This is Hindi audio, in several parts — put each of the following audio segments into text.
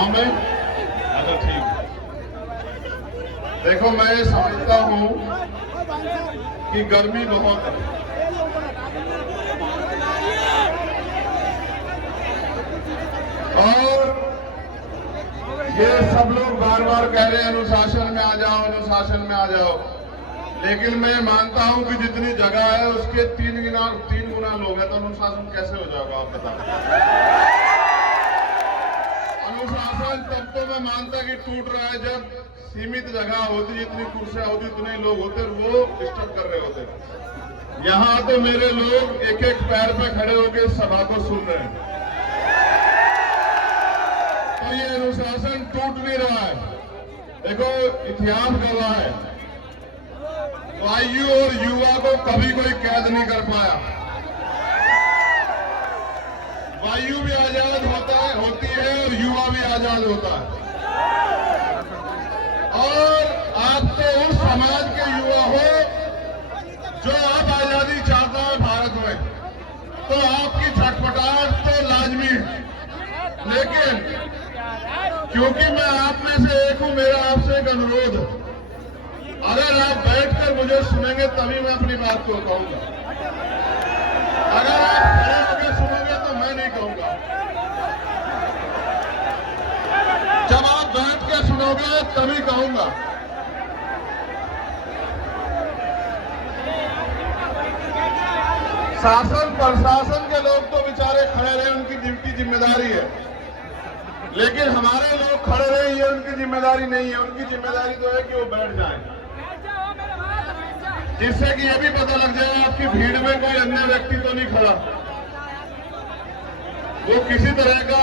गांव में? अच्छा ठीक। देखो मैं ये समझता हूं कि गर्मी बहुत है और ये सब लोग बार बार कह रहे हैं अनुशासन में आ जाओ, अनुशासन में आ जाओ, लेकिन मैं मानता हूं कि जितनी जगह है उसके 3 गुना लोग हैं, तो अनुशासन कैसे हो जाएगा आप बताओ। अनुशासन तब तो मैं मानता कि टूट रहा है जब सीमित जगह होती, जितनी कुर्सियां होती उतने लोग होते और वो डिस्टर्ब कर रहे होते। यहां तो मेरे लोग एक एक पैर पे खड़े होकर सभा को सुन रहे हैं, तो ये अनुशासन टूट नहीं रहा है। देखो इतिहास गवाह है, वायु और युवा को कभी कोई कैद नहीं कर पाया। वायु भी आजाद होती है और युवा भी आजाद होता है। और आप तो उस समाज के युवा हो जो अब आजादी चाहता है भारत में, तो आपकी छटपटाहट तो लाजमी है। लेकिन क्योंकि मैं आप में से एक हूं, मेरा आपसे एक अनुरोध है, अगर आप बैठकर मुझे सुनेंगे तभी मैं अपनी बात को कहूंगा। अगर आप खड़े होकर सुनोगे तो मैं नहीं कहूंगा। जब आप बैठ के सुनोगे तभी कहूंगा। शासन प्रशासन के लोग तो बेचारे खड़े रहे, उनकी ड्यूटी जिम्मेदारी है, लेकिन हमारे लोग खड़े रहे ये उनकी जिम्मेदारी नहीं है। उनकी जिम्मेदारी तो है कि वो बैठ जाएं, जिससे कि ये भी पता लग जाए आपकी भीड़ में कोई अन्य व्यक्ति तो नहीं खड़ा, वो किसी तरह का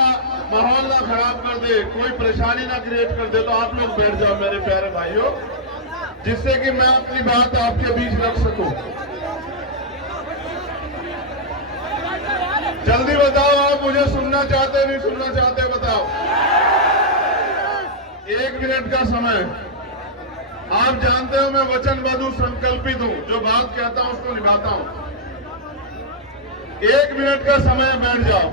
माहौल ना खराब कर दे, कोई परेशानी ना क्रिएट कर दे। तो आप लोग बैठ जाओ मेरे प्यारे भाइयों, जिससे कि मैं अपनी बात आपके बीच रख सकूं। जल्दी बताओ, आप मुझे सुनना चाहते नहीं सुनना चाहते बताओ। 1 मिनट का समय। आप जानते हो मैं वचनबद्ध हूं, संकल्पित हूं, जो बात कहता हूं उसको निभाता हूं। 1 मिनट का समय, बैठ जाओ।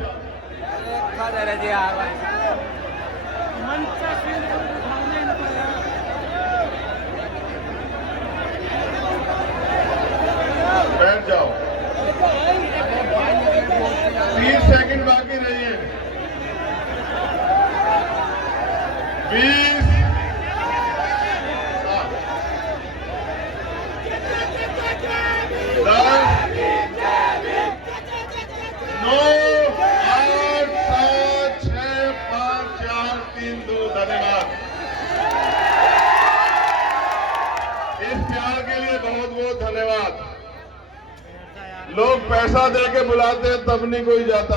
बैठ जाओ। 30 सेकंड बाकी रही है। 20, 10, 9, 8, 7, 6, 5, 4, 3, 2। धन्यवाद। इस प्यार के लिए बहुत बहुत धन्यवाद। लोग पैसा दे के बुलाते हैं तब नहीं कोई जाता,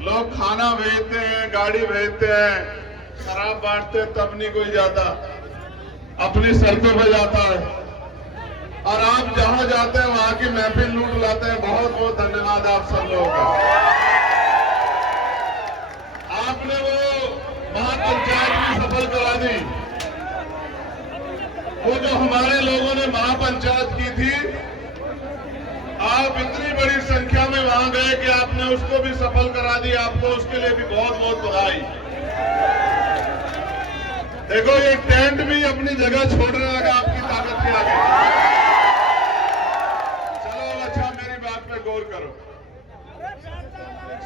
लोग खाना भेजते हैं, गाड़ी भेजते हैं, शराब बांटते हैं तब नहीं कोई जाता, अपनी शर्तों पे जाता है। और आप जहां जाते हैं वहां की महफिल लूट लाते हैं। बहुत बहुत धन्यवाद आप सब लोगों का। आपने वो महापंचायत भी सफल करा दी, वो जो हमारे लोगों ने महापंचायत की थी, आप इतनी बड़ी संख्या में वहां गए कि आपने उसको भी सफल करा दिया। आपको उसके लिए भी बहुत बहुत बधाई। देखो ये टेंट भी अपनी जगह छोड़ने लगा आपकी ताकत के आगे। चलो अच्छा, मेरी बात पे गौर करो।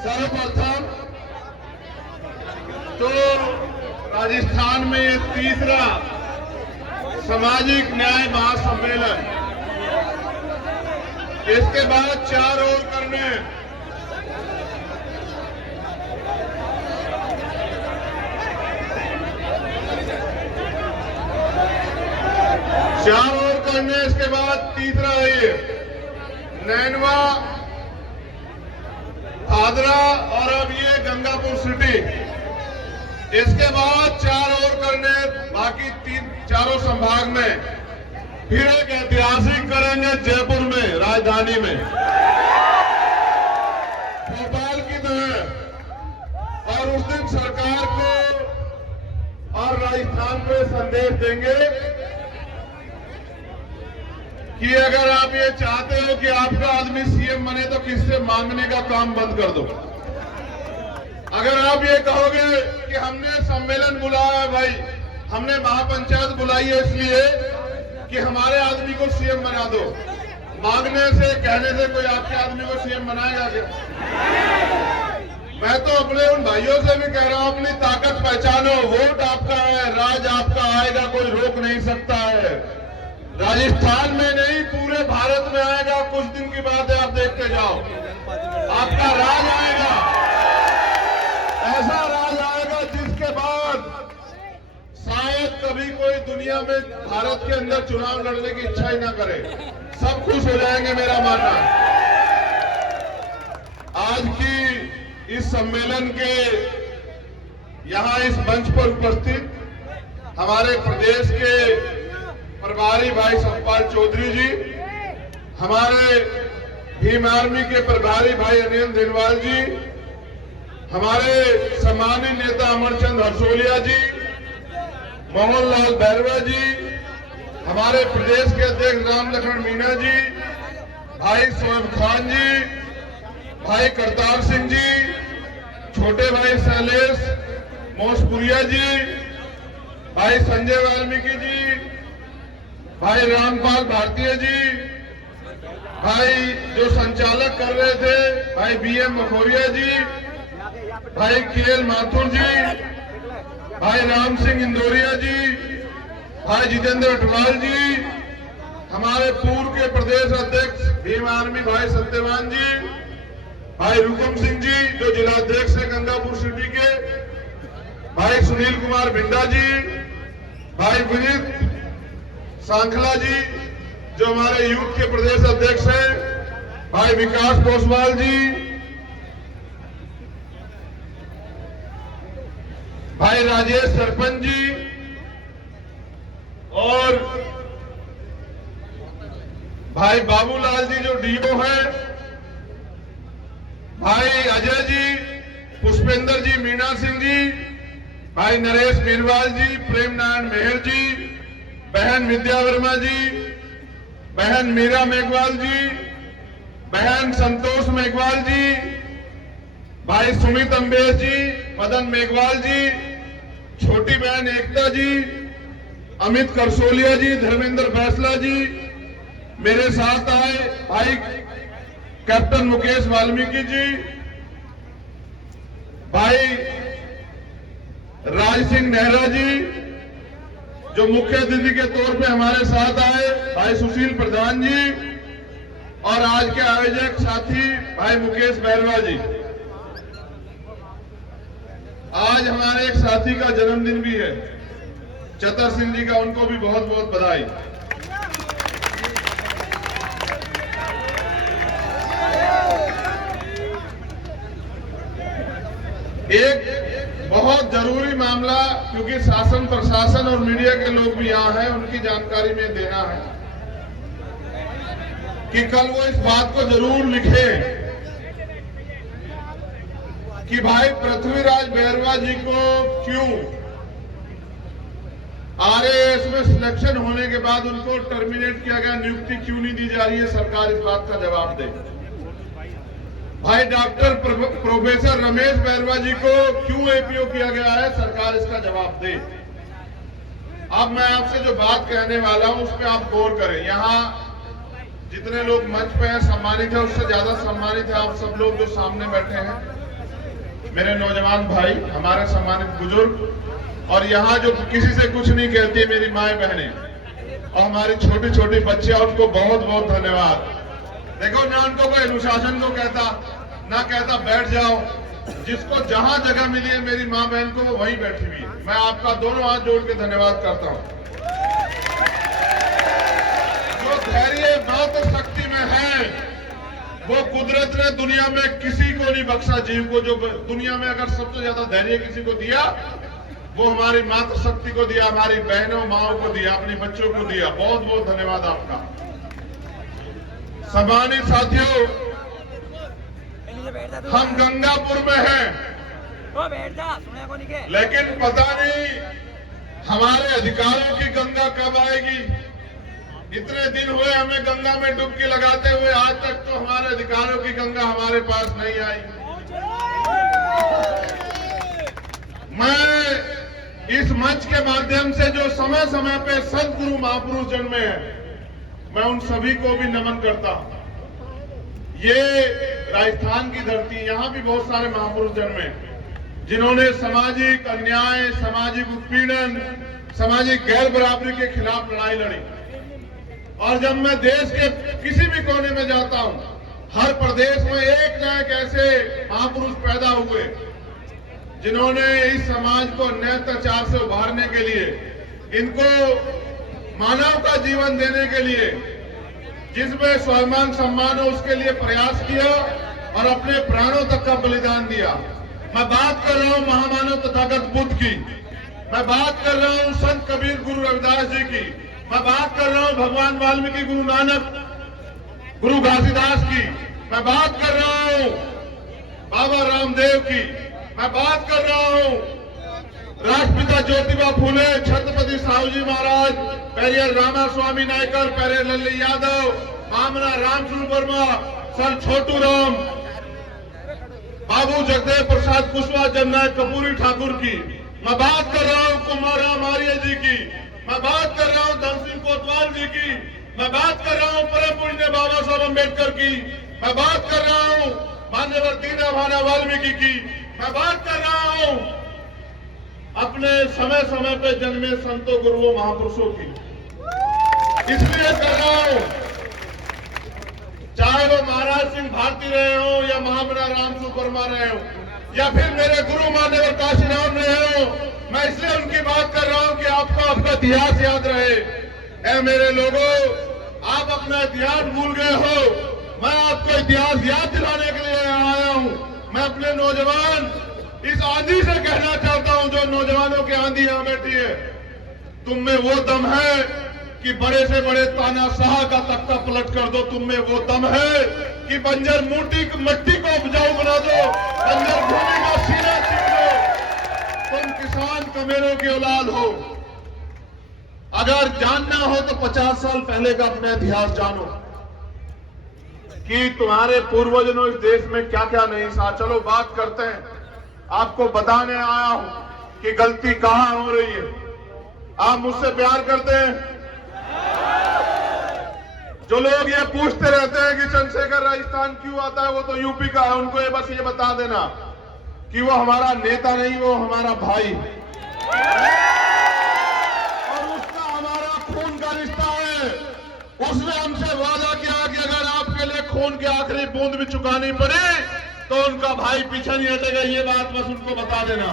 सर्वप्रथम तो राजस्थान में ये 3रा सामाजिक न्याय महासम्मेलन, इसके बाद 4 और करने। इसके बाद 3रा है ये नैनवा, आदरा और अब ये गंगापुर सिटी। इसके बाद 4 और करने, बाकी 4 संभाग में। फिर एक ऐतिहासिक करेंगे जयपुर में, राजधानी में, भोपाल की तरह। और उस दिन सरकार को और राजस्थान को संदेश देंगे कि अगर आप ये चाहते हो कि आपका आदमी सीएम बने तो किससे मांगने का काम बंद कर दो। अगर आप ये कहोगे कि हमने सम्मेलन बुलाया है, भाई हमने महापंचायत बुलाई है इसलिए कि हमारे आदमी को सीएम बना दो, मांगने से कहने से कोई आपके आदमी को सीएम बनाएगा क्या? मैं तो अपने उन भाइयों से भी कह रहा हूं, अपनी ताकत पहचानो, वोट आपका है, राज आपका आएगा, कोई रोक नहीं सकता है। राजस्थान में नहीं पूरे भारत में आएगा, कुछ दिन की बात है, आप देखते जाओ, आपका राज आएगा, ऐसा राज आएगा जिसके बाद शायद कभी कोई दुनिया में भारत के अंदर चुनाव लड़ने की इच्छा ही ना करे, सब खुश हो जाएंगे, मेरा मानना है। आज की इस सम्मेलन के यहां इस मंच पर उपस्थित हमारे प्रदेश के प्रभारी भाई सतपाल चौधरी जी, हमारे भीम आर्मी के प्रभारी भाई अनिल दिनवाल जी, हमारे सम्मानित नेता अमरचंद हरसोलिया जी, मोहनलाल बैरवा जी, हमारे प्रदेश के अध्यक्ष राम लखन मीणा जी, भाई सोएब खान जी, भाई करतार सिंह जी, छोटे भाई शैलेश मोसपुरिया जी, भाई संजय वाल्मीकि जी, भाई रामपाल भारतीय जी, भाई जो संचालक कर रहे थे भाई बीएम मखोरिया जी, भाई केएल माथुर जी, भाई राम सिंह इंदौरिया जी, भाई जितेंद्र अटवाल जी, हमारे पूर्व के प्रदेश अध्यक्ष भीम आर्मी भाई सत्यवान जी, भाई रुकम सिंह जी जो जिलाध्यक्ष है गंगापुर सिटी के, भाई सुनील कुमार भिंडा जी, भाई विनीत सांखला जी जो हमारे यूथ के प्रदेश अध्यक्ष हैं, भाई विकास पोसवाल जी, भाई राजेश सरपंच जी और भाई बाबूलाल जी जो डीओ हैं, भाई अजय जी, पुष्पेंद्र जी, मीना सिंह जी, भाई नरेश मीरवाल जी, प्रेम नारायण मेहर जी, बहन विद्या वर्मा जी, बहन मीरा मेघवाल जी, बहन संतोष मेघवाल जी, भाई सुमित अम्बेश जी, मदन मेघवाल जी, छोटी बहन एकता जी, अमित करसोलिया जी, धर्मेंद्र फैसला जी, मेरे साथ आए भाई कैप्टन मुकेश वाल्मीकि जी, भाई राज सिंह नेहरा जी जो मुख्य अतिथि के तौर पे हमारे साथ आए, भाई सुशील प्रधान जी और आज के आयोजक साथी भाई मुकेश बैरवा जी। आज हमारे एक साथी का जन्मदिन भी है, चतर सिंह जी का, उनको भी बहुत बहुत बधाई। एक बहुत जरूरी मामला, क्योंकि शासन प्रशासन और मीडिया के लोग भी यहाँ हैं, उनकी जानकारी में देना है कि कल वो इस बात को जरूर लिखे कि भाई पृथ्वीराज बैरवा जी को क्यों आरएएस में सिलेक्शन होने के बाद उनको टर्मिनेट किया गया, नियुक्ति क्यों नहीं दी जा रही है, सरकार इस बात का जवाब दे। भाई डॉक्टर प्रोफेसर रमेश बैरवा जी को क्यों एपीओ किया गया है, सरकार इसका जवाब दे। अब मैं आपसे जो बात कहने वाला हूं उस पर आप गौर करें। यहाँ जितने लोग मंच पे हैं सम्मानित है, उससे ज्यादा सम्मानित है आप सब लोग जो सामने बैठे हैं, मेरे नौजवान भाई, हमारे सम्मानित बुजुर्ग, और यहाँ जो किसी से कुछ नहीं कहती मेरी माए बहनें और हमारी छोटी छोटी बच्चियां, उनको बहुत बहुत धन्यवाद। देखो ना उनको कोई अनुशासन को कहता, ना कहता बैठ जाओ, जिसको जहां जगह मिली है मेरी मां बहन को वो वहीं बैठी हुई है। मैं आपका दोनों हाथ जोड़ के धन्यवाद करता हूं। जो धैर्य मात्र शक्ति में है वो कुदरत ने दुनिया में किसी को नहीं बख्शा, जीव को। जो दुनिया में अगर सबसे ज्यादा धैर्य किसी को दिया वो हमारी मातृ शक्ति को दिया, हमारी बहनों माओ को दिया, अपनी बच्चों को दिया। बहुत बहुत धन्यवाद आपका। सम्मानित साथियों, हम गंगापुर में हैं, लेकिन पता नहीं हमारे अधिकारों की गंगा कब आएगी। इतने दिन हुए हमें गंगा में डुबकी लगाते हुए, आज तक तो हमारे अधिकारों की गंगा हमारे पास नहीं आई। मंच के माध्यम से जो समय समय पे संत गुरु महापुरुष जन्मे हैं, मैं उन सभी को भी नमन करता हूं। ये राजस्थान की धरती, यहां भी बहुत सारे महापुरुष जन्मे जिन्होंने सामाजिक अन्याय, सामाजिक उत्पीड़न, सामाजिक गैर बराबरी के खिलाफ लड़ाई लड़ी। और जब मैं देश के किसी भी कोने में जाता हूं, हर प्रदेश में एक न एक ऐसे महापुरुष पैदा हुए जिन्होंने इस समाज को नैतिकताचार से उभारने के लिए, इनको मानव का जीवन देने के लिए, जिसमें स्वाभिमान सम्मान हो उसके लिए प्रयास किया और अपने प्राणों तक का बलिदान दिया। मैं बात कर रहा हूं महामानव तथागत बुद्ध की, मैं बात कर रहा हूं संत कबीर गुरु रविदास जी की, मैं बात कर रहा हूं भगवान वाल्मीकि, गुरु नानक, गुरु घासीदास की, मैं बात कर रहा हूं बाबा रामदेव की, मैं बात कर रहा हूं राष्ट्रपिता ज्योतिबा फूले, छत्रपति साहूजी महाराज, पेरियर रामास्वामी नायकर, पेरियर लल्ली यादव, मामना रामस्वरूप वर्मा, सर छोटू राम, बाबू जगदेव प्रसाद कुशवाहा, जननायक कपूरी ठाकुर की, मैं बात कर रहा हूं कुमाराम आर्य जी की, मैं बात कर रहा हूं धन सिंह कोतवाल जी की, मैं बात कर रहा हूं परम पूज्य बाबा साहब अम्बेडकर की, मैं बात कर रहा हूं मान्यवर दीना भाना वाल्मीकि की, मैं बात कर रहा हूं अपने समय समय पे जन्मे संतों गुरुओं महापुरुषों की। इसलिए कर रहा हूं, चाहे वो महाराज सिंह भारती रहे हो या महामना रामस्वरूप वर्मा रहे हो या फिर मेरे गुरु मान्यवर काशीराम रहे हो, मैं इसलिए उनकी बात कर रहा हूं कि आपको आपका इतिहास याद रहे। ऐ मेरे लोगों, आप अपना इतिहास भूल गए हो, मैं आपको इतिहास याद दिलाने के लिए आया हूं। मैं अपने नौजवान इस आंधी से कहना चाहता हूं, जो नौजवानों की आंधी यहां बैठी है, तुम में वो दम है कि बड़े से बड़े तानाशाह का तख्ता पलट कर दो, तुम में वो दम है कि बंजर मट्टी को उपजाऊ बना दो, बंजर भूमि का सीना चीर दो। तुम किसान कमेरों की औलाद हो। अगर जानना हो तो 50 साल पहले का अपना इतिहास जानो कि तुम्हारे पूर्वजों इस देश में क्या क्या नहीं सहा। चलो बात करते हैं, आपको बताने आया हूं कि गलती कहां हो रही है। आप मुझसे प्यार करते हैं? जो लोग ये पूछते रहते हैं कि चंद्रशेखर राजस्थान क्यों आता है, वो तो यूपी का है, उनको ये बस ये बता देना कि वो हमारा नेता नहीं, वो हमारा भाई और उसका हमारा खून का रिश्ता है। उसने हमसे वादा किया कि अगर आपके लिए खून की आखिरी बूंद भी चुकानी पड़े तो उनका भाई पीछे नहीं हटेगा। ये बात बस उनको बता देना।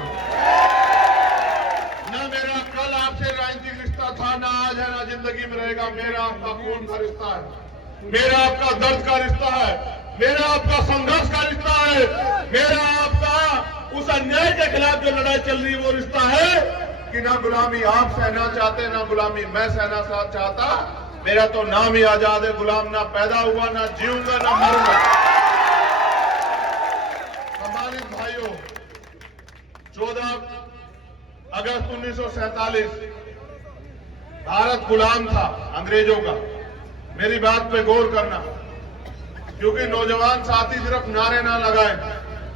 न मेरा कल आपसे राजनीतिक रिश्ता था, ना आज है, ना जिंदगी में रहेगा। मेरा आपका खून का रिश्ता है, मेरा आपका दर्द का रिश्ता है, मेरा आपका संघर्ष का रिश्ता है, मेरा आपका उस अन्याय के खिलाफ जो लड़ाई चल रही है वो रिश्ता है कि ना गुलामी आप सहना चाहते, ना गुलामी मैं सहना चाहता। मेरा तो नाम ही आजाद है, गुलाम ना पैदा हुआ, ना जीऊंगा, ना मरूंगा। सम्मानित भाइयों, 14 अगस्त 1947 भारत गुलाम था अंग्रेजों का। मेरी बात पे गौर करना, क्योंकि नौजवान साथी सिर्फ नारे ना लगाएं,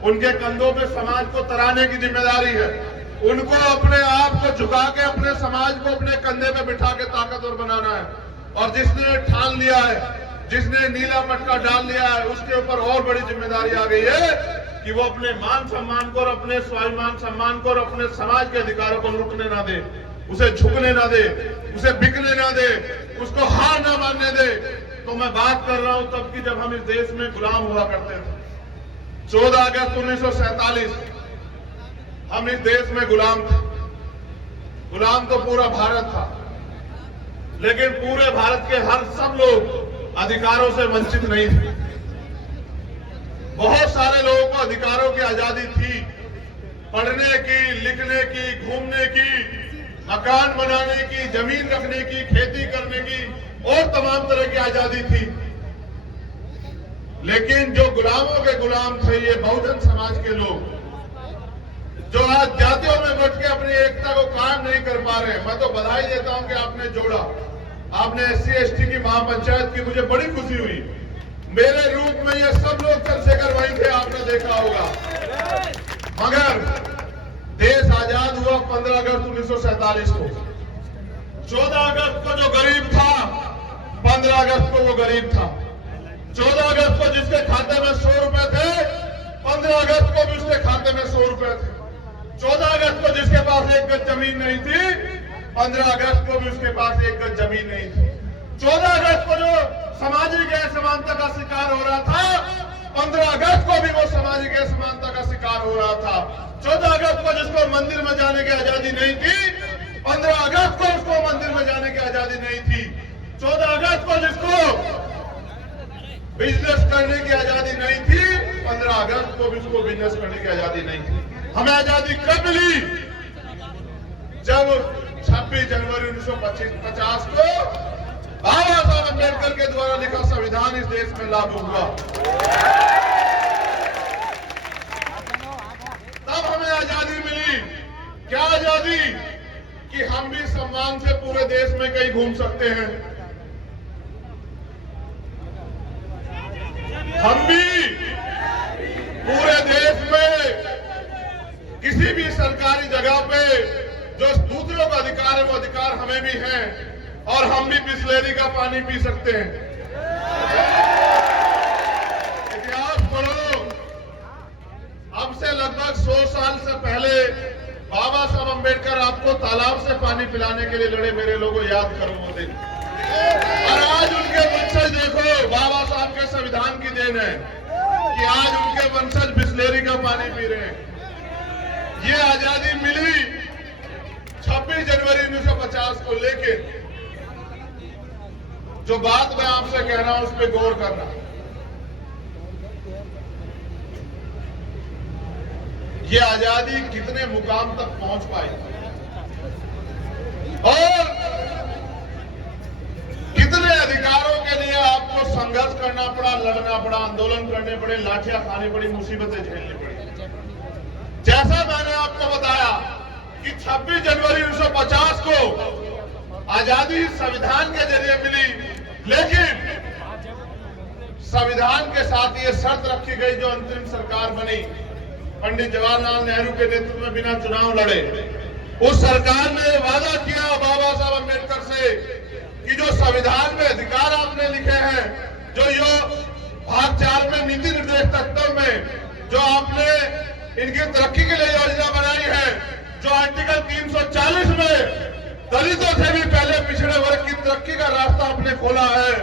उनके कंधों पे समाज को तराने की जिम्मेदारी है। उनको अपने आप को झुका के अपने समाज को अपने कंधे पे बिठा के ताकतवर बनाना है। और जिसने ठान लिया है, जिसने नीला मटका डाल लिया है, उसके ऊपर और बड़ी जिम्मेदारी आ गई है कि वो अपने मान सम्मान को और अपने स्वाभिमान सम्मान को और अपने समाज के अधिकारों को लुटने ना दे, उसे झुकने ना दे, उसे बिकने ना दे, उसको हार ना मानने दे। तो मैं बात कर रहा हूं तब की जब हम इस देश में गुलाम हुआ करते थे। 14 अगस्त 1947 हम इस देश में गुलाम थे। गुलाम तो पूरा भारत था, लेकिन पूरे भारत के सब लोग अधिकारों से वंचित नहीं थे। बहुत सारे लोगों को अधिकारों की आजादी थी, पढ़ने की, लिखने की, घूमने की, मकान बनाने की, जमीन रखने की, खेती करने की और तमाम तरह की आजादी थी। लेकिन जो गुलामों के गुलाम थे, ये बहुजन समाज के लोग, जो आज जातियों में बट के अपनी एकता को कायम नहीं कर पा रहे। मैं तो बधाई देता हूं कि आपने जोड़ा, आपने SC/ST की महापंचायत की, मुझे बड़ी खुशी हुई। मेरे रूप में ये सब लोग चंद्रशेखर वहीं थे, आपने देखा होगा। मगर देश आजाद हुआ 15 अगस्त 1947 को। 14 अगस्त को जो गरीब था, 15 अगस्त को वो गरीब था। 14 अगस्त को जिसके खाते में 100 रुपए थे, 15 अगस्त को भी उसके खाते में 100 रुपए थे। 14 अगस्त को जिसके पास एक गज जमीन नहीं थी, 15 अगस्त को भी उसके पास एक गज जमीन नहीं थी। 14 अगस्त को जो सामाजिक असमानता का शिकार हो रहा था, 15 अगस्त को भी वो सामाजिक असमानता का शिकार हो रहा था। 14 अगस्त को जिसको मंदिर में जाने की आजादी नहीं थी, 15 अगस्त को उसको मंदिर में जाने की आजादी नहीं थी। 14 अगस्त को जिसको बिजनेस करने की आजादी नहीं थी, 15 अगस्त को भी उसको बिजनेस करने की आजादी नहीं थी। हमें आजादी कब मिली? जब 26 जनवरी 1950 को बाबा साहब अम्बेडकर के द्वारा लिखा संविधान इस देश में लागू हुआ। तब हमें आजादी मिली। क्या आजादी? कि हम भी सम्मान से पूरे देश में कहीं घूम सकते हैं। हम भी पूरे देश में किसी भी सरकारी जगह पे जो दूसरों का अधिकार है वो अधिकार हमें भी है, और हम भी बिस्लेरी का पानी पी सकते हैं। इतिहास पढ़ो, अब से लगभग 100 साल से पहले बाबा साहब अम्बेडकर आपको तालाब से पानी पिलाने के लिए लड़े। मेरे लोगों, याद करो वो दिन। और आज उनके वंशज देखो, बाबा साहब के संविधान की देन है कि आज उनके वंशज बिस्लेरी का पानी पी रहे हैं। ये आजादी मिली 26 जनवरी 1950 को। लेकिन जो बात मैं आपसे कह रहा हूं उस पर गौर करना। ये आजादी कितने मुकाम तक पहुंच पाई और कितने अधिकारों के लिए आपको संघर्ष करना पड़ा, लड़ना पड़ा, आंदोलन करने पड़े, लाठियां खानी पड़ी, मुसीबतें झेलनी पड़ी। जैसा मैंने आपको बताया कि 26 जनवरी 1950 को आजादी संविधान के जरिए मिली, लेकिन संविधान के साथ ये शर्त रखी गई जो अंतरिम सरकार बनी, पंडित जवाहरलाल नेहरू के नेतृत्व में बिना चुनाव लड़े, उस सरकार ने वादा किया बाबा साहब अम्बेडकर से कि जो संविधान में अधिकार आपने लिखे हैं, जो ये भाग 4 में नीति निर्देश तत्व में जो आपने इनकी तरक्की के लिए योजना बनाई है, जो आर्टिकल 340 में दलितों से भी पहले पिछड़े वर्ग की तरक्की का रास्ता आपने खोला है,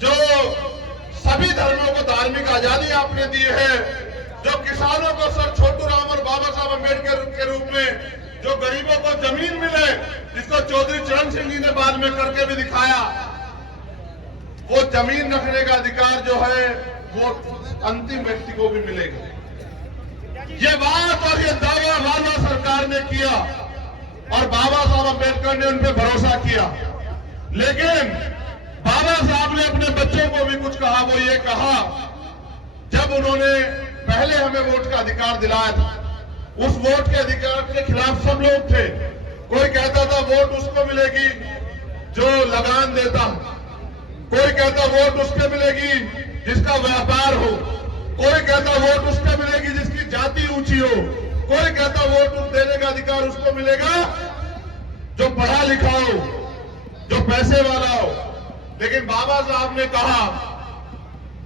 जो सभी धर्मों को धार्मिक आजादी आपने दी है, जो किसानों को सर छोटू राम और बाबा साहब अम्बेडकर के रूप में जो गरीबों को जमीन मिले, जिसको चौधरी चरण सिंह जी ने बाद में करके भी दिखाया, वो जमीन रखने का अधिकार जो है वो अंतिम व्यक्ति को भी मिलेगा। ये बात और ये दावा बाबा सरकार ने किया और बाबा साहब अम्बेडकर ने उन पर भरोसा किया। लेकिन बाबा साहब ने अपने बच्चों को भी कुछ कहा। वो ये कहा, जब उन्होंने पहले हमें वोट का अधिकार दिलाया था, उस वोट के अधिकार के खिलाफ सब लोग थे। कोई कहता था वोट उसको मिलेगी जो लगान देता, कोई कहता वोट उसके मिलेगी जिसका व्यापार हो, कोई कहता वोट उसके मिलेगी जिसकी जाति ऊंची हो, कोई कहता वोट देने का अधिकार उसको मिलेगा जो पढ़ा लिखा हो, जो पैसे वाला हो। लेकिन बाबा साहब ने कहा,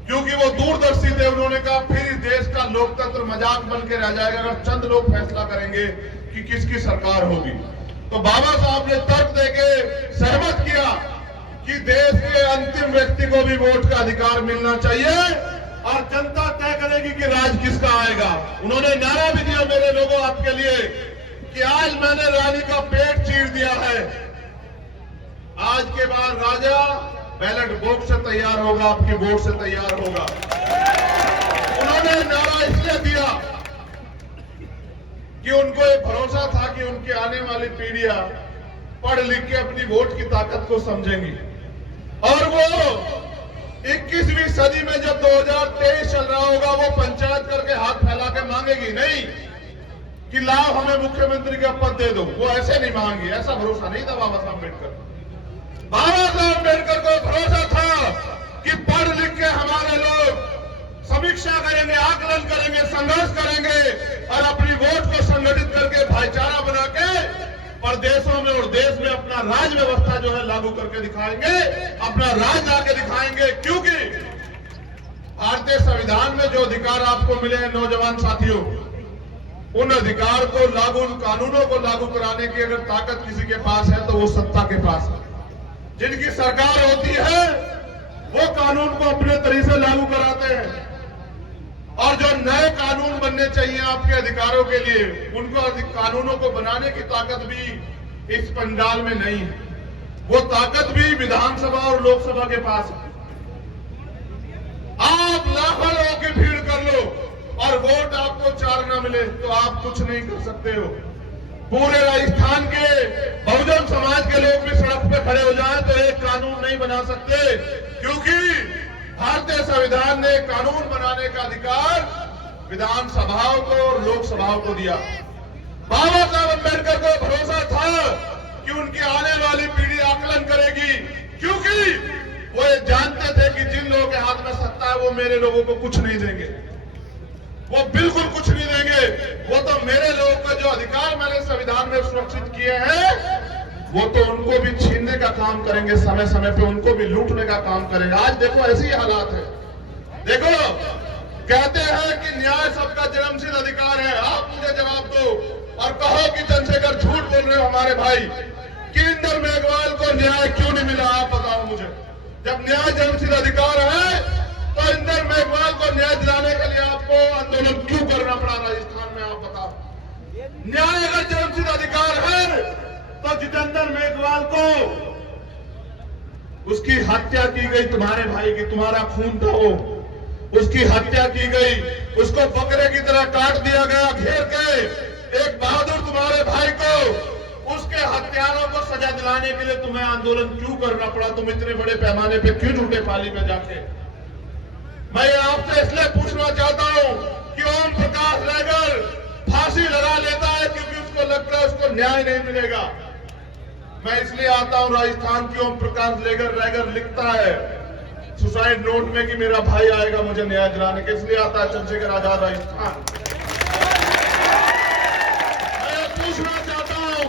क्योंकि वो दूरदर्शी थे, उन्होंने कहा फिर इस देश का लोकतंत्र मजाक बन के रह जाएगा अगर चंद लोग फैसला करेंगे कि किसकी सरकार होगी। तो बाबा साहब ने तर्क देके सहमत किया कि देश के अंतिम व्यक्ति को भी वोट का अधिकार मिलना चाहिए और जनता तय करेगी कि राज किसका आएगा। उन्होंने नारा भी दिया मेरे लोगों आपके लिए कि आज मैंने रानी का पेट चीर दिया है, आज के बाद राजा बैलेट बॉक्स से तैयार होगा, आपकी वोट से तैयार होगा। उन्होंने नारा इसलिए दिया कि उनको ये भरोसा था कि उनकी आने वाली पीढ़ियां पढ़ लिख के अपनी वोट की ताकत को समझेंगी और वो 21वीं सदी में जब 2023 चल रहा होगा वो पंचायत करके हाथ फैला के मांगेगी नहीं कि लाओ हमें मुख्यमंत्री का पद दे दो। वो ऐसे नहीं मांगी, ऐसा भरोसा नहीं था बाबा साहब अम्बेडकर। बाबा साहब अम्बेडकर को भरोसा था कि पढ़ लिख के हमारे लोग समीक्षा करेंगे, आकलन करेंगे, संघर्ष करेंगे और अपनी वोट को संगठित करके भाईचारा बना के प्रदेशों में और देश में अपना राज व्यवस्था जो है लागू करके दिखाएंगे, अपना राज लाके दिखाएंगे। क्योंकि भारतीय संविधान में जो अधिकार आपको मिले हैं नौजवान साथियों, उन अधिकार को लागू, उन कानूनों को लागू कराने की अगर ताकत किसी के पास है तो वो सत्ता के पास है। जिनकी सरकार होती है वो कानून को अपने तरीके से लागू कराते हैं, और जो नए कानून बनने चाहिए आपके अधिकारों के लिए, उनको कानूनों को बनाने की ताकत भी इस पंडाल में नहीं है। वो ताकत भी विधानसभा और लोकसभा के पास है। आप लाखों लोगों की भीड़ कर लो और वोट आपको 4 ना मिले तो आप कुछ नहीं कर सकते हो। पूरे राजस्थान के बहुजन समाज के लोग भी सड़क पे खड़े हो जाएं तो एक कानून नहीं बना सकते, क्योंकि भारतीय संविधान ने कानून बनाने का अधिकार विधानसभाओं को और लोकसभाओं को दिया। बाबा साहब अम्बेडकर को भरोसा था कि उनकी आने वाली पीढ़ी आकलन करेगी, क्योंकि वो ये जानते थे कि जिन लोगों के हाथ में सत्ता है वो मेरे लोगों को कुछ नहीं देंगे, वो बिल्कुल कुछ नहीं देंगे। वो तो मेरे लोगों का जो अधिकार मैंने संविधान में सुरक्षित किए हैं वो तो उनको भी छीनने का काम करेंगे, समय समय पे उनको भी लूटने का काम करेंगे। आज देखो ऐसी हालात है। देखो, कहते हैं कि न्याय सबका जन्मसिद्ध अधिकार है। आप मुझे जवाब दो और कहो कि चंद्रशेखर झूठ बोल रहे हो हमारे भाई कि इंदर मेघवाल को न्याय क्यों नहीं मिला। आप बताओ मुझे, जब न्याय जन्मसिद्ध अधिकार है तो इंदर मेघवाल को न्याय दिलाने के लिए आपको आंदोलन क्यों करना पड़ा राजस्थान में। आप बताओ, न्याय अगर जन्मसिद्ध अधिकार है तो जितेंद्र मेघवाल को उसकी हत्या की गई, तुम्हारे भाई की, तुम्हारा खून था वो, उसकी हत्या की गई, उसको बकरे की तरह काट दिया गया घेर के। एक बहादुर तुम्हारे भाई को, उसके हत्यारों को सजा दिलाने के लिए तुम्हें आंदोलन क्यों करना पड़ा। तुम इतने बड़े पैमाने पे क्यों झूठे पाली में जाके। मैं आपसे इसलिए पूछना चाहता हूं कि ओम प्रकाश रैगर फांसी लगा लेता है क्योंकि उसको लगता है उसको न्याय नहीं मिलेगा। मैं इसलिए आता हूं राजस्थान की, ओम प्रकाश रैगर लिखता है सुसाइड नोट में कि मेरा भाई आएगा मुझे न्याय दिलाने के, इसलिए आता है चंद्रशेखर आजाद राजस्थान। मैं पूछना चाहता हूं,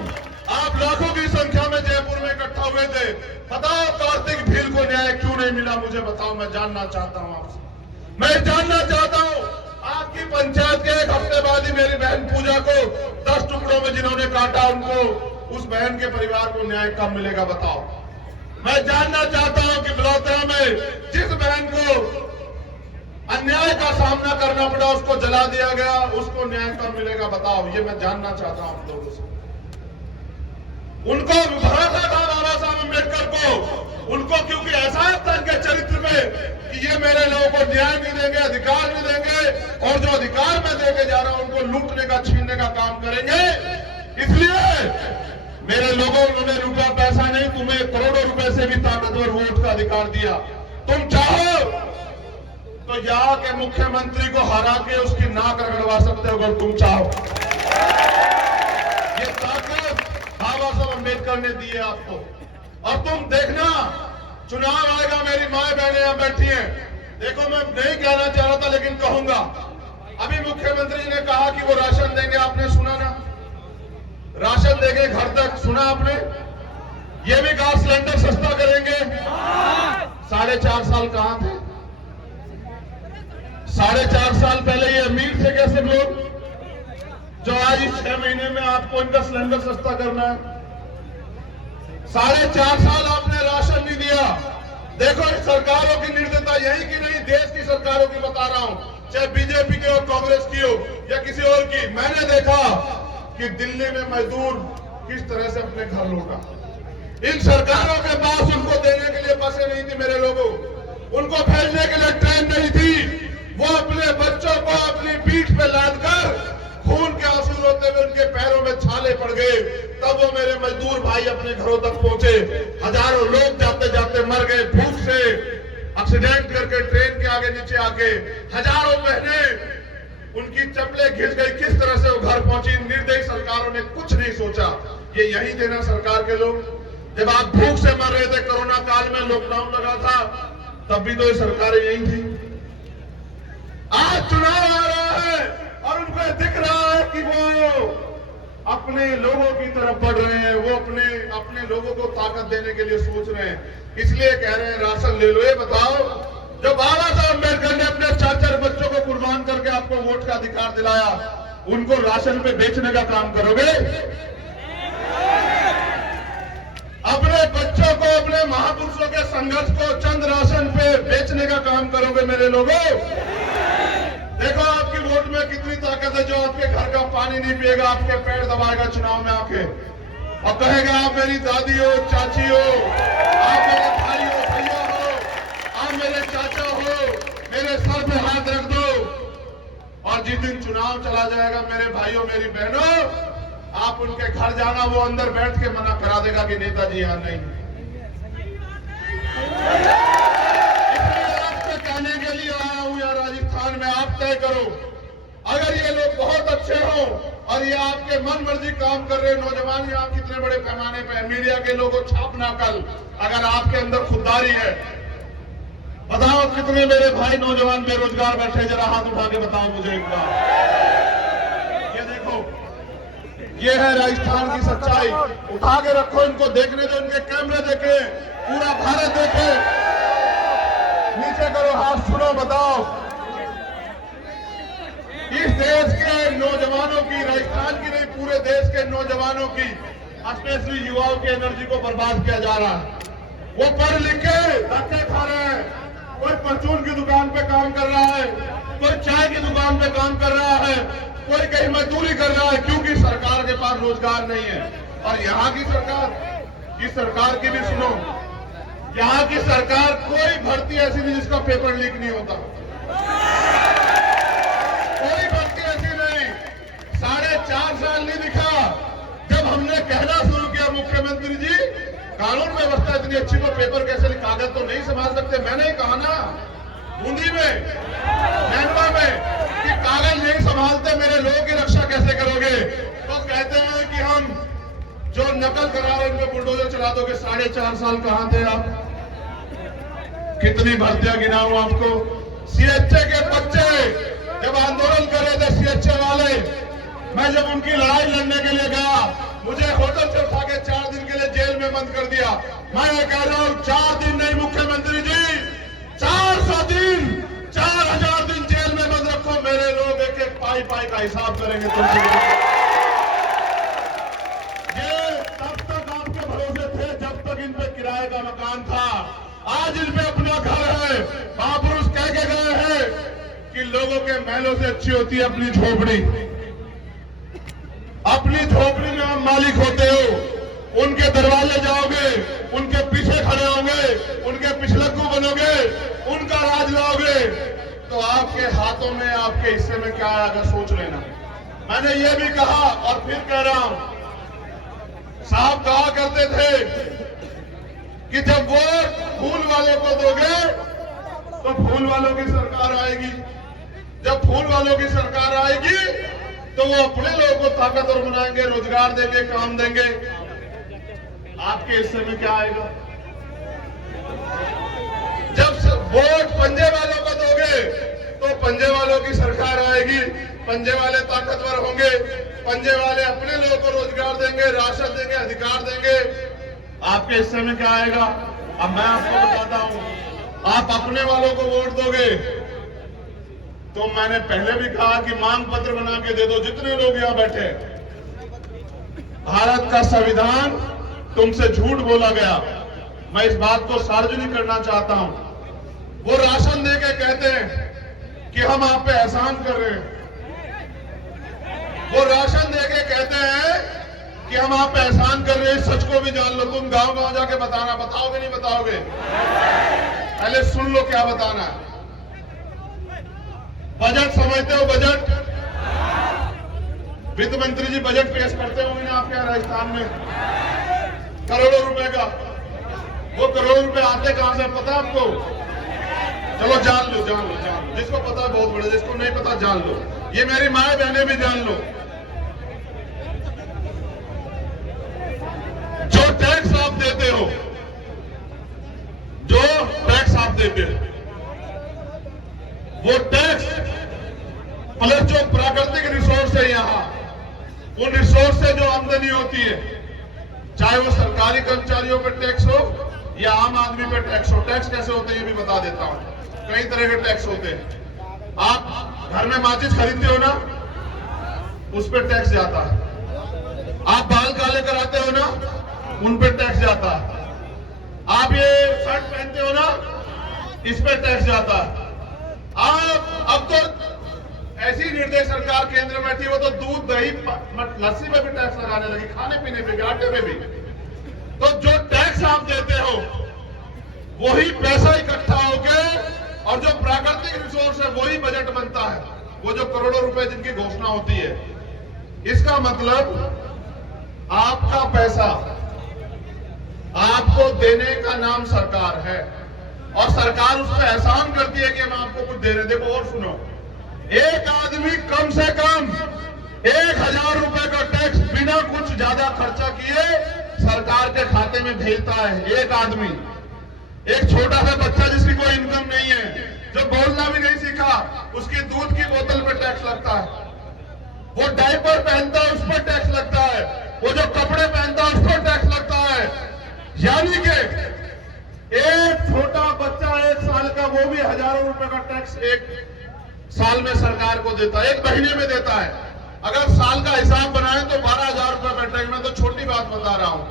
आप लाखों की संख्या में जयपुर में इकट्ठा हुए थे, बताओ कार्तिक भील को न्याय क्यों नहीं मिला। मुझे बताओ, मैं जानना चाहता हूं आपसे। मैं जानना चाहता हूं, आपकी पंचायत के एक हफ्ते बाद ही मेरी बहन पूजा को 10 टुकड़ों में जिन्होंने काटा, उनको, उस बहन के परिवार को न्याय कब मिलेगा बताओ। मैं जानना चाहता हूं कि बलौतरा में जिस बहन को अन्याय का सामना करना पड़ा, उसको जला दिया गया, उसको न्याय कब मिलेगा बताओ। ये मैं जानना चाहता हूं आप लोगों से। उनको भरोसा था बाबा साहब अम्बेडकर को, उनको क्योंकि एहसास था इनके चरित्र में कि ये मेरे लोगों को न्याय नहीं देंगे, अधिकार नहीं देंगे, और जो अधिकार मैं देके जा रहा हूं उनको लूटने का, छीनने का काम करेंगे। इसलिए मेरे लोगों, उन्होंने रुपया पैसा नहीं, तुम्हें करोड़ों रुपए से भी ताकतवर वोट का अधिकार दिया। तुम चाहो तो यहाँ के मुख्यमंत्री को हरा के उसकी नाक रगड़वा सकते हो अगर तुम चाहो। ये ताकत बाबा साहब अम्बेडकर ने दी है आपको। और तुम देखना, चुनाव आएगा, मेरी माए बहनें यहां बैठी हैं। देखो, मैं नहीं कहना चाह रहा था लेकिन कहूंगा, अभी मुख्यमंत्री जी ने कहा कि वो राशन देंगे, आपने सुना ना, राशन देंगे घर तक, सुना आपने। ये भी गैस सिलेंडर सस्ता करेंगे। 4.5 साल कहां थे? 4.5 साल पहले ये अमीर थे क्या सब लोग, जो आज 6 महीने में आपको इनका सिलेंडर सस्ता करना है। 4.5 साल आपने राशन नहीं दिया। देखो, इस सरकारों की निर्दयता, यही की नहीं, देश की सरकारों की बता रहा हूं, चाहे बीजेपी की हो, कांग्रेस की हो या किसी और की। मैंने देखा कि दिल्ली में मजदूर किस तरह से अपने घर लौटा। इन सरकारों के पास उनको देने के लिए बसें नहीं थी मेरे लोगों, उनको भेजने के लिए ट्रेन नहीं थी। वो अपने बच्चों को अपनी पीठ पे लादकर खून के आंसू रोते हुए उनके पैरों में छाले पड़ गए, तब वो मेरे मजदूर भाई अपने घरों तक पहुंचे। हजारों लोग जाते जाते मर गए भूख से, एक्सीडेंट करके ट्रेन के आगे नीचे आके। हजारों बहनें, उनकी चप्पलें घिस गई, किस तरह से वो घर पहुंची। निर्दयी सरकारों ने कुछ नहीं सोचा। ये यही थे ना सरकार के लोग, जब आप भूख से मर रहे थे, कोरोना काल में लॉकडाउन लगा था, तब भी तो ये सरकारें यही थी। आज चुनाव आ रहा है और उनको दिख रहा है कि वो अपने लोगों की तरफ बढ़ रहे हैं, वो अपने लोगों को ताकत देने के लिए सोच रहे हैं, इसलिए कह रहे हैं राशन ले लो। ये बताओ, जब बाबा साहब अम्बेडकर ने अपने 4 बच्चों को कुर्बान करके आपको वोट का अधिकार दिलाया, उनको राशन पे बेचने का काम करोगे? अपने बच्चों को, अपने महापुरुषों के संघर्ष को चंद राशन पे बेचने का काम करोगे मेरे लोगों? देखो आपकी वोट में कितनी ताकत है। जो आपके घर का पानी नहीं पिएगा, आपके पैर दबाएगा चुनाव में आके और कहेगा आप मेरी दादी हो, चाची हो, आप मेरे भाई हो, भैया हो, आप मेरे चाचा हो, मेरे सर पे हाथ रख दो। और जिस दिन चुनाव चला जाएगा मेरे भाइयों, मेरी बहनों, आप उनके घर जाना, वो अंदर बैठ के मना करा देगा कि नेताजी यहां नहीं। आपसे कहने के लिए आया हूं यहाँ राजस्थान में, आप तय करो। अगर ये लोग बहुत अच्छे हो और ये आपके मन मर्जी काम कर रहे नौजवान, यहाँ कितने बड़े पैमाने पर मीडिया के लोगों छापना कल, अगर आपके अंदर खुददारी है, बताओ कितने मेरे भाई नौजवान बेरोजगार बैठे, जरा हाथ उठा के बताओ मुझे एक बार। ये देखो, ये है राजस्थान की सच्चाई। उठा के रखो, इनको देखने दो, इनके कैमरे देखे, पूरा भारत देखे। नीचे करो हाथ, सुनो, बताओ इस देश के नौजवानों की, राजस्थान की नहीं पूरे देश के नौजवानों की, स्पेशली युवाओं की एनर्जी को बर्बाद किया जा रहा है। वो पढ़ लिख के धक्के खा रहे हैं, कोई परचून की दुकान पे काम कर रहा है, कोई चाय की दुकान पे काम कर रहा है, कोई कहीं मजदूरी कर रहा है, क्योंकि सरकार के पास रोजगार नहीं है। और यहाँ की सरकार, इस सरकार की भी सुनो, यहाँ की सरकार कोई भर्ती ऐसी नहीं जिसका पेपर लीक नहीं होता, कोई भर्ती ऐसी नहीं। 4.5 साल नहीं दिखा। जब हमने कहना शुरू किया मुख्यमंत्री जी कानून व्यवस्था इतनी अच्छी, तो पेपर कैसे, कागज तो नहीं संभाल सकते, मैंने ही कहा ना बूंदी में, म्यांमार में, कि कागज नहीं संभालते, मेरे लोगों की रक्षा कैसे करोगे? तो कहते हैं कि हम जो नकल करा रहे उन पे बुलडोजर चला दोगे। 4.5 साल कहां थे आप? कितनी भर्तियां गिनाऊं आपको? सीएचए के बच्चे जब आंदोलन कर रहे थे, सीएचए वाले, मैं जब उनकी लड़ाई लड़ने के लिए गया, मुझे होटल से उठा के 4 दिन के लिए जेल में बंद कर दिया। मैं ये कह रहा हूं, 4 दिन नहीं मुख्यमंत्री जी, 400 दिन, 4000 दिन जेल में बंद रखो, मेरे लोग एक एक पाई का हिसाब करेंगे तुमसे। ये तब तक आपके भरोसे थे जब तक इन पे किराए का मकान था, आज इन पे अपना घर है। महापुरुष कह के गए हैं कि लोगों के महलों से अच्छी होती है अपनी झोपड़ी। अपनी झोपड़ी में आप मालिक होते हो, उनके दरवाजे जाओगे, उनके पीछे खड़े होंगे, उनके पिछलक्कू बनोगे, उनका राज लाओगे, तो आपके हाथों में, आपके हिस्से में क्या आएगा सोच लेना। मैंने ये भी कहा और फिर कह रहा हूं, साहब कहा करते थे कि जब वोट फूल वालों को दोगे तो फूल वालों की सरकार आएगी, जब फूल वालों की सरकार आएगी तो वो अपने लोगों को ताकतवर बनाएंगे, रोजगार देंगे, काम देंगे। आपके हिस्से में क्या आएगा? जब वोट पंजे वालों को दोगे तो पंजे वालों की सरकार आएगी, पंजे वाले ताकतवर होंगे, पंजे वाले अपने लोगों को रोजगार देंगे, राशन देंगे, अधिकार देंगे। आपके हिस्से में क्या आएगा? अब मैं आपको बताता हूं, आप अपने वालों को वोट दोगे तो मैंने पहले भी कहा कि मांग पत्र बना के दे दो, जितने लोग यहां बैठे। भारत का संविधान तुमसे झूठ बोला गया, मैं इस बात को सार्वजनिक करना चाहता हूं। वो राशन दे के कहते हैं कि हम आप पे एहसान कर रहे हैं, वो राशन दे के कहते हैं कि हम आप पे एहसान कर रहे हैं। सच को भी जान लो, तुम गांव गांव जाके बताना, बताओगे नहीं बताओगे? पहले सुन लो क्या बताना है। बजट समझते हो? बजट, वित्त मंत्री जी बजट पेश करते होंगे ना आपके यहाँ राजस्थान में, करोड़ों रुपए का। वो करोड़ों रुपए आते कहां से पता है आपको? चलो जान लो, जान लो, जान लो। जिसको पता है बहुत बड़े, जिसको नहीं पता जान लो। ये मेरी माए बहनें भी जान लो। जो टैक्स आप देते हो, जो टैक्स आप देते हो, वो टैक्स प्लस जो प्राकृतिक रिसोर्स है यहाँ, उन रिसोर्स से जो आमदनी होती है, चाहे वो सरकारी कर्मचारियों पर टैक्स हो या आम आदमी पर टैक्स हो। टैक्स कैसे होते हैं ये भी बता देता हूं। कई तरह के टैक्स होते हैं। आप घर में माचिस खरीदते हो ना, उस पर टैक्स जाता है। आप बाल काले कराते हो ना, उन पर टैक्स जाता है। आप ये शर्ट पहनते हो ना, इस पर टैक्स जाता है। आप अब तो ऐसी निर्देश सरकार केंद्र में थी, वो तो दूध दही लस्सी में भी टैक्स लगाने लगी, खाने पीने पे भी, आटे में भी। तो जो टैक्स आप देते हो वही पैसा इकट्ठा होके और जो प्राकृतिक रिसोर्स है वही बजट बनता है। वो जो करोड़ों रुपए जिनकी घोषणा होती है, इसका मतलब आपका पैसा आपको देने का नाम सरकार है और सरकार उस पर एहसान करती है कि हम आपको कुछ दे रहे। देखो और सुनो, एक आदमी कम से कम 1000 रुपए का टैक्स बिना कुछ ज्यादा खर्चा किए सरकार के खाते में भेजता है। एक आदमी, एक छोटा सा बच्चा जिसकी कोई इनकम नहीं है, जो बोलना भी नहीं सीखा, उसकी दूध की बोतल पर टैक्स लगता है। वो डायपर पहनता है, उस पर टैक्स लगता है। वो जो कपड़े पहनता है, उस पर टैक्स लगता है। यानी कि एक छोटा बच्चा 1 साल का, वो भी हजारों रुपए का टैक्स एक साल में सरकार को देता है, एक महीने में देता है। अगर साल का हिसाब बनाए तो 12,000 रुपए का टैक्स। मैं तो छोटी बात बता रहा हूं।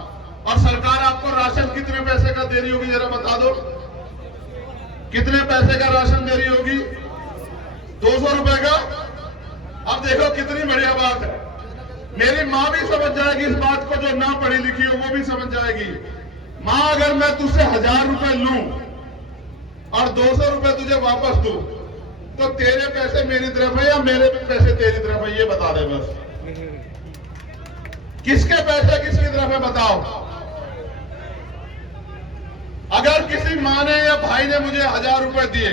और सरकार आपको राशन कितने पैसे का दे रही होगी जरा बता दो। कितने पैसे का राशन दे रही होगी? 200 रुपए का। अब देखो कितनी बढ़िया बात है। मेरी माँ भी समझ जाएगी इस बात को, जो ना पढ़ी लिखी हो वो भी समझ जाएगी। माँ, अगर मैं तुझसे 1000 रुपए लूं और 200 रुपए तुझे वापस दूं, तो तेरे पैसे मेरी तरफ है या मेरे पैसे तेरी तरफ है? ये बता दे बस। किसके पैसे किसकी तरफ है बताओ। अगर किसी माँ ने या भाई ने मुझे 1000 रुपए दिए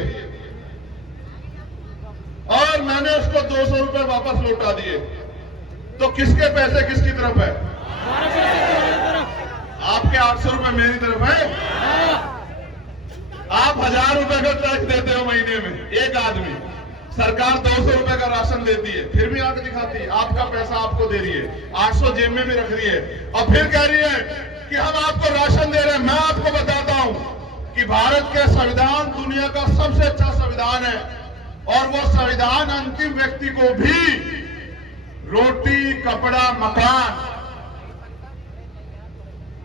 और मैंने उसको 200 रुपए वापस लौटा दिए, तो किसके पैसे किसकी तरफ है? आपके 800 रुपए मेरी तरफ है। आप 1000 रुपए का टैक्स देते हो महीने में, एक आदमी। सरकार 200 रुपए का राशन देती है, फिर भी आंख दिखाती है, आपका पैसा आपको दे रही है, 800 जेब में भी रख रही है और फिर कह रही है कि हम आपको राशन दे रहे हैं। मैं आपको बताता हूं कि भारत के संविधान दुनिया का सबसे अच्छा संविधान है और वो संविधान अंतिम व्यक्ति को भी रोटी, कपड़ा, मकान,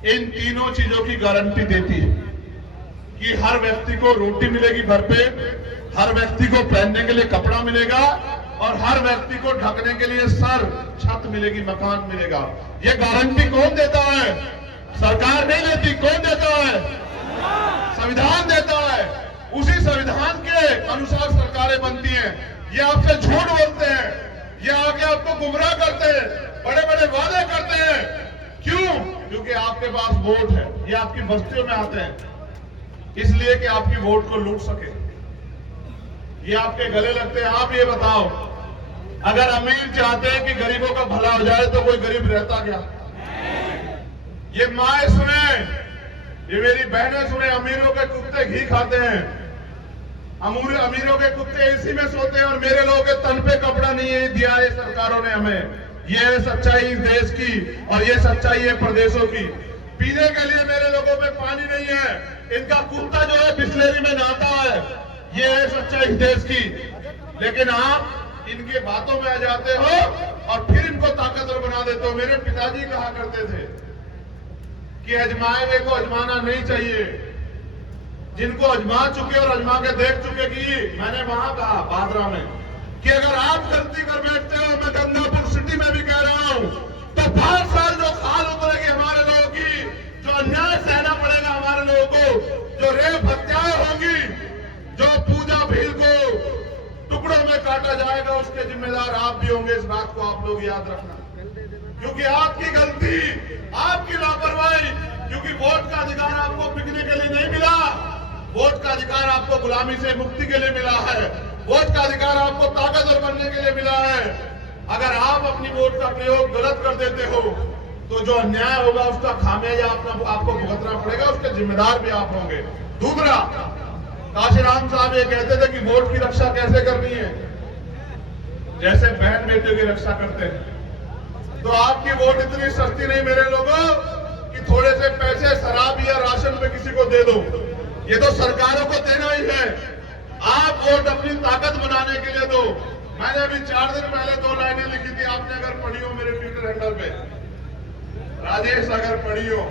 इन तीनों चीजों की गारंटी देती है कि हर व्यक्ति को रोटी मिलेगी भरपेट, हर व्यक्ति को पहनने के लिए कपड़ा मिलेगा और हर व्यक्ति को ढकने के लिए सर, छत मिलेगी, मकान मिलेगा। ये गारंटी कौन देता है? सरकार नहीं देती। कौन देता है? संविधान देता है। उसी संविधान के अनुसार सरकारें बनती हैं। ये आपसे झूठ बोलते हैं, ये आके आपको गुमराह करते हैं, बड़े बड़े वादे करते हैं। क्यों? क्योंकि आपके पास वोट है। ये आपकी बस्तियों में आते हैं इसलिए कि आपकी वोट को लूट सके। ये आपके गले लगते हैं। आप ये बताओ, अगर अमीर चाहते हैं कि गरीबों का भला हो जाए तो कोई गरीब रहता क्या? ये माए सुने, ये मेरी बहनें सुने, अमीरों के कुत्ते घी खाते हैं, अमीरों के कुत्ते इसी में सोते हैं और मेरे लोगों के तन पे कपड़ा नहीं दिया है सरकारों ने हमें। ये है सच्चाई इस देश की और ये सच्चाई है प्रदेशों की। पीने के लिए मेरे लोगों में पानी नहीं है, इनका कुत्ता जो है बिस्लेरी में नहाता है। ये है सच्चाई इस देश की। लेकिन आप इनके बातों में आ जाते हो और फिर इनको ताकतवर बना देते हो। मेरे पिताजी कहा करते थे कि अजमाए हुए को अजमाना नहीं चाहिए। जिनको अजमा चुके और अजमा के देख चुके कि मैंने वहां कहा बांद्रा में कि अगर आप गलती कर बैठते हो, मैं गंगापुर सिटी में भी कह रहा हूं, तो 5 साल जो खाल उतरेगी हमारे लोगों की, जो अन्याय सहना पड़ेगा हमारे लोगों को, जो रेप हत्याएं होंगी, जो पूजा भील को टुकड़ों में काटा जाएगा, उसके जिम्मेदार आप भी होंगे। इस बात को आप लोग याद रखना, क्योंकि आपकी गलती, आपकी लापरवाही, क्योंकि वोट का अधिकार आपको बिकने के लिए नहीं मिला। वोट का अधिकार आपको गुलामी से मुक्ति के लिए मिला है। वोट का अधिकार आपको ताकतवर बनने के लिए मिला है। अगर आप अपनी वोट का प्रयोग गलत कर देते हो तो जो अन्याय होगा उसका खामियाजा आपको भुगतना पड़ेगा, उसके जिम्मेदार भी आप होंगे। दूसरा, काशीराम साहब ये कहते थे कि वोट की रक्षा कैसे करनी है, जैसे बहन बेटियों की रक्षा करते हैं। तो आपकी वोट इतनी सस्ती नहीं मेरे लोगों कि थोड़े से पैसे शराब या राशन में किसी को दे दो। ये तो सरकारों को देना ही है। आप वोट अपनी ताकत बनाने के लिए दो। मैंने अभी 4 दिन पहले 2 लाइनें लिखी थी, आपने अगर पढ़ी हो मेरे ट्विटर हैंडल पे, राजेश अगर पढ़ी हो,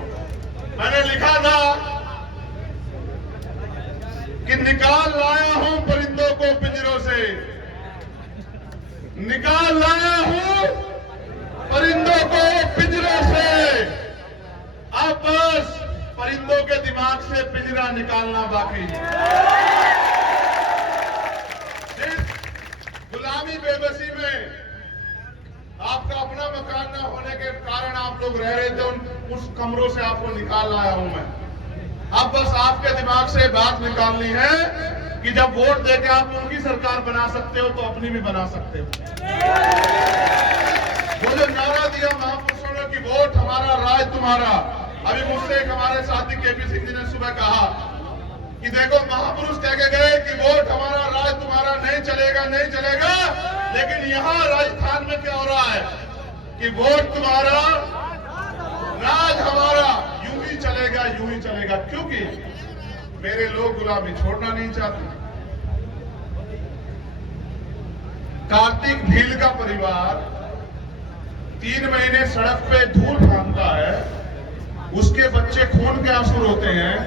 मैंने लिखा था कि निकाल लाया हूं परिंदों को पिंजरों से, निकाल लाया हूं परिंदों को पिंजरों से। अब बस परिंदों के दिमाग से पिंजरा निकालना बाकी है। गुलामी बेबसी में आपका अपना मकान न होने के कारण आप लोग रह रहे थे, उस कमरों से आपको निकाल लाया हूं मैं। अब बस आपके दिमाग से बात निकालनी है कि जब वोट देके आप उनकी सरकार बना सकते हो तो अपनी भी बना सकते हो। वो जो नारा दिया महापुरुषों ने कि वोट हमारा राज तुम्हारा, अभी मुझसे एक हमारे साथी केपी सिंह जी ने सुबह कहा कि देखो महापुरुष कह के गए कि वोट हमारा राज तुम्हारा, नहीं चलेगा नहीं चलेगा। लेकिन यहाँ राजस्थान में क्या हो रहा है कि वोट तुम्हारा राज हमारा, यूं ही चलेगा यूं ही चलेगा, क्योंकि मेरे लोग गुलामी छोड़ना नहीं चाहते। कार्तिक भील का परिवार 3 महीने सड़क पे धूल फांकता है, उसके बच्चे खून के आंसू रोते हैं।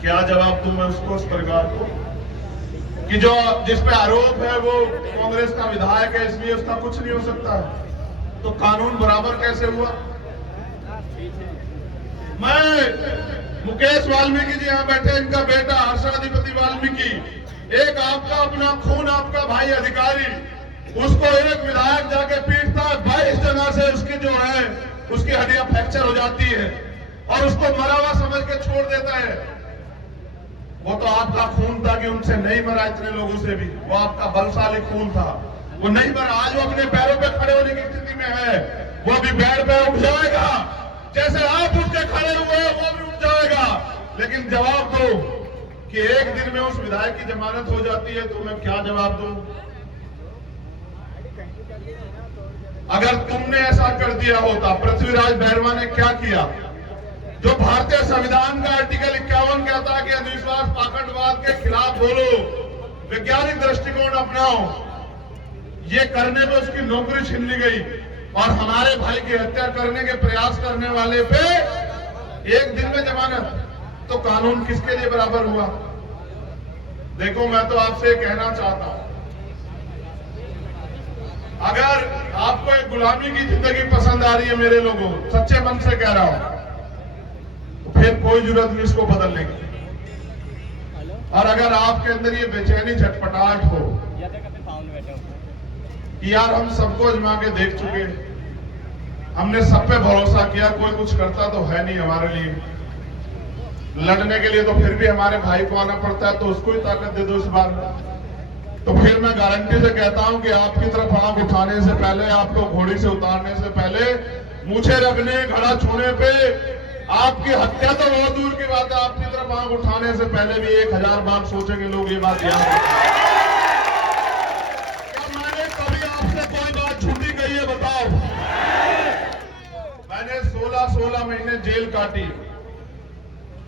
क्या जवाब दूं मैं उसको, उस परिवार को कि जो जिस पे आरोप है वो कांग्रेस का विधायक है, इसलिए उसका कुछ नहीं हो सकता है। तो कानून बराबर कैसे हुआ? मैं मुकेश वाल्मीकि जी यहां बैठे, इनका बेटा हर्षाधिपति वाल्मीकि, एक आपका अपना खून, आपका भाई अधिकारी, उसको एक विधायक जाके पीटता है, 22 जगह से उसकी जो है उसकी हड्डियां फ्रैक्चर हो जाती है और उसको मरा हुआ समझ के छोड़ देता है। वो तो आपका खून था कि उनसे नहीं मरा, इतने लोगों से भी वो आपका बलशाली खून था, वो नहीं मरा। आज वो अपने पैरों पे खड़े होने की स्थिति में है, वो भी बेड पे उठ जाएगा, जैसे आप उठ के खड़े हुए वो भी उठ जाएगा। लेकिन जवाब दो कि एक दिन में उस विधायक की जमानत हो जाती है, तो मैं क्या जवाब दूं? अगर तुमने ऐसा कर दिया होता, पृथ्वीराज बैरवा ने क्या किया? जो भारतीय संविधान का आर्टिकल 51 कहता है कि अंधविश्वास पाखंडवाद के खिलाफ बोलो, वैज्ञानिक दृष्टिकोण अपनाओ, ये करने पे उसकी नौकरी छीन ली गई और हमारे भाई की हत्या करने के प्रयास करने वाले पे एक दिन में जमानत। तो कानून किसके लिए बराबर हुआ? देखो, मैं तो आपसे कहना चाहता हूं, अगर आपको एक गुलामी की जिंदगी पसंद आ रही है मेरे लोगों, सच्चे मन से कह रहा हूं, तो फिर कोई जरूरत नहीं इसको बदलने की। और अगर आपके अंदर ये बेचैनी झटपटाहट हो कि यार हम सबको आजमा के देख चुके, हमने सब पे भरोसा किया, कोई कुछ करता तो है नहीं हमारे लिए, लड़ने के लिए तो फिर भी हमारे भाई को आना पड़ता है, तो उसको ही ताकत दे दो इस बार। तो फिर मैं गारंटी से कहता हूं कि आपकी तरफ आंख उठाने से पहले, आपको घोड़ी से उतारने से पहले, मूछे रखने, घड़ा छूने पे, आपकी हत्या तो बहुत दूर की बात है, आपकी तरफ आंख उठाने से पहले भी 1000 बार सोचेंगे लोग ये बात याद रखें। क्या मैंने कभी आपसे कोई बात झूठी कही है? बताओ। मैंने 16 महीने जेल काटी,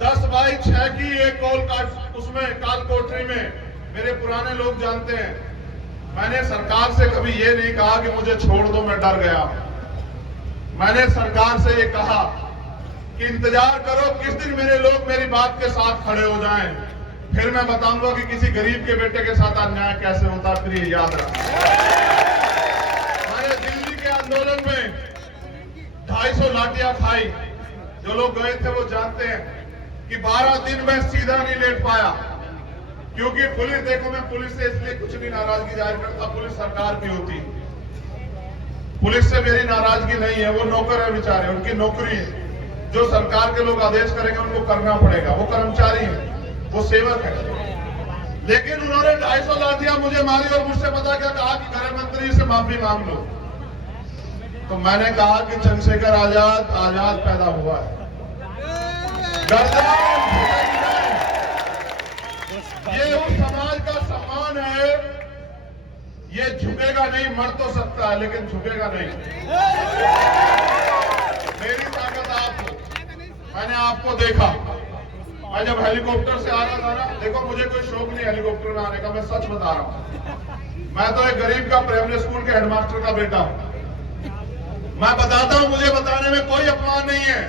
10/6 की एक उसमें काल कोठरी में, मेरे पुराने लोग जानते हैं। मैंने सरकार से कभी ये नहीं कहा कि मुझे छोड़ दो, मैं डर गया। मैंने सरकार से ये कहा कि इंतजार करो किस दिन मेरे लोग मेरी बात के साथ खड़े हो जाएं, फिर मैं बताऊंगा कि किसी गरीब के बेटे के साथ अन्याय कैसे होता। फिर ये याद रखना। मैंने दिल्ली के आंदोलन में 250 लाठियां खाई, जो लोग गए थे वो जानते हैं कि 12 दिन में सीधा नहीं लेट पाया, क्योंकि पुलिस, देखो मैं पुलिस से इसलिए कुछ नहीं नाराजगी जाहिर करता, पुलिस सरकार की होती, पुलिस से मेरी नाराजगी नहीं है, वो नौकर है बेचारे, उनकी नौकरी है, जो सरकार के लोग आदेश करेंगे उनको करना पड़ेगा, वो कर्मचारी है, वो सेवक है। लेकिन उन्होंने 250 लाठियां मुझे मारी और मुझसे पता क्या कहा कि गृह मंत्री से माफी मांग लो। तो मैंने कहा कि चंद्रशेखर आजाद पैदा हुआ है, ये उस समाज का सम्मान है, ये झुकेगा नहीं, मर तो सकता है लेकिन झुकेगा नहीं। मेरी ताकत आपको, मैंने आपको देखा, मैं जब हेलीकॉप्टर से आ रहा था ना, देखो मुझे कोई शौक नहीं हेलीकॉप्टर में आने का, मैं सच बता रहा हूं। मैं तो एक गरीब का प्राइमरी स्कूल के हेडमास्टर का बेटा हूं। मैं बताता हूं, मुझे बताने में कोई अपमान नहीं है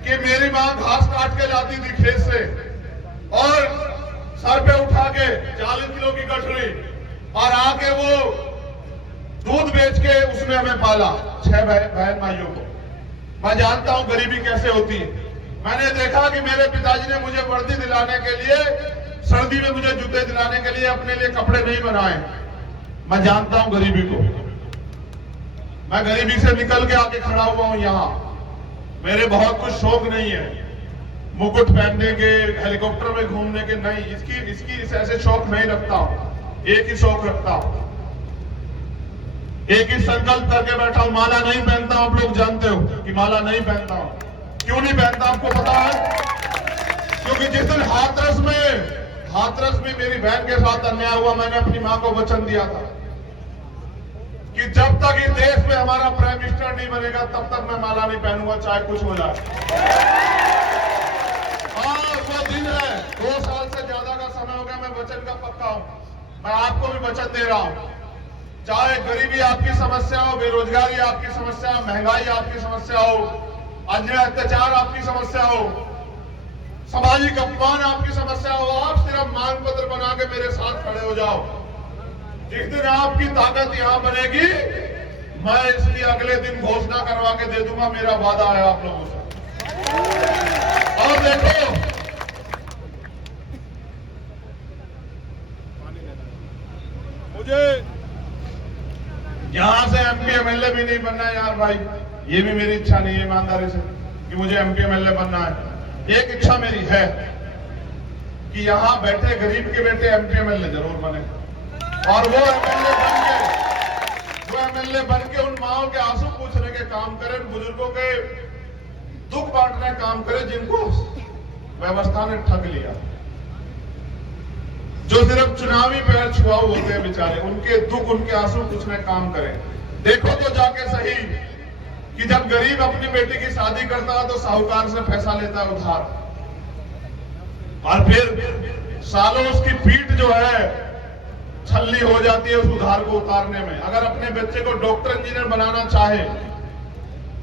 कि मेरी मां घास काट के लाती थी खेत से और सर पे उठा के 40 किलो की गठरी और आके वो दूध बेच के उसने हमें पाला, 6 बहन भाइयों को। मैं जानता हूं गरीबी कैसे होती है। मैंने देखा कि मेरे पिताजी ने मुझे वर्दी दिलाने के लिए, सर्दी में मुझे जूते दिलाने के लिए अपने लिए कपड़े नहीं बनाए। मैं जानता हूं गरीबी को। मैं गरीबी से निकल के आके खड़ा हुआ हूं यहां। मेरे बहुत कुछ शौक नहीं है, मुकुट पहनने के, हेलीकॉप्टर में घूमने के नहीं, इसकी ऐसे शौक नहीं रखता हूं। एक ही शौक रखता हूं, एक ही संकल्प करके बैठा हूं, माला नहीं पहनता हूं। आप लोग जानते हो कि माला नहीं पहनता हूं। क्यों नहीं पहनता आपको पता है? क्योंकि जिस दिन हाथरस में मेरी बहन के साथ अन्याय हुआ, मैंने अपनी मां को वचन दिया था कि जब तक इस देश में हमारा प्राइम मिनिस्टर नहीं बनेगा तब तक मैं माला नहीं पहनूंगा, चाहे कुछ हो जाए। और वो दिन है, 2 साल से ज्यादा का समय हो गया, मैं वचन का पक्का हूं। मैं आपको भी वचन दे रहा हूं, चाहे गरीबी आपकी समस्या हो, बेरोजगारी आपकी समस्या हो, महंगाई आपकी समस्या हो, अन्याय अत्याचार आपकी समस्या हो, सामाजिक अपमान आपकी समस्या हो, आप सिर्फ मांग पत्र बना के मेरे साथ खड़े हो जाओ। जिस दिन आपकी ताकत यहां बनेगी, मैं इसकी अगले दिन घोषणा करवा के दे दूंगा, मेरा वादा है आप लोगों से। और देखो, मुझे यहां से एमपी एमएलए भी नहीं बनना है यार भाई, ये भी मेरी इच्छा नहीं है ईमानदारी से कि मुझे एमपी एमएलए बनना है। एक इच्छा मेरी है कि यहां बैठे गरीब के बेटे एमपी एमएलए जरूर बने, और वो एमएलए बन के उन माओं के आंसू पूछने के काम करे, बुजुर्गों के दुख बांटने का काम करे, जिनको व्यवस्था ने ठग लिया, जो सिर्फ चुनावी पैर छुआऊ होते हैं बेचारे, उनके दुख, उनके आंसू पूछने काम करें। देखो तो जाके सही कि जब गरीब अपनी बेटी की शादी करता है तो साहूकार से पैसा लेता है उधार, और फिर सालों उसकी पीठ जो है छल्ली हो जाती है उस उधार को उतारने में। अगर अपने बच्चे को डॉक्टर इंजीनियर बनाना चाहे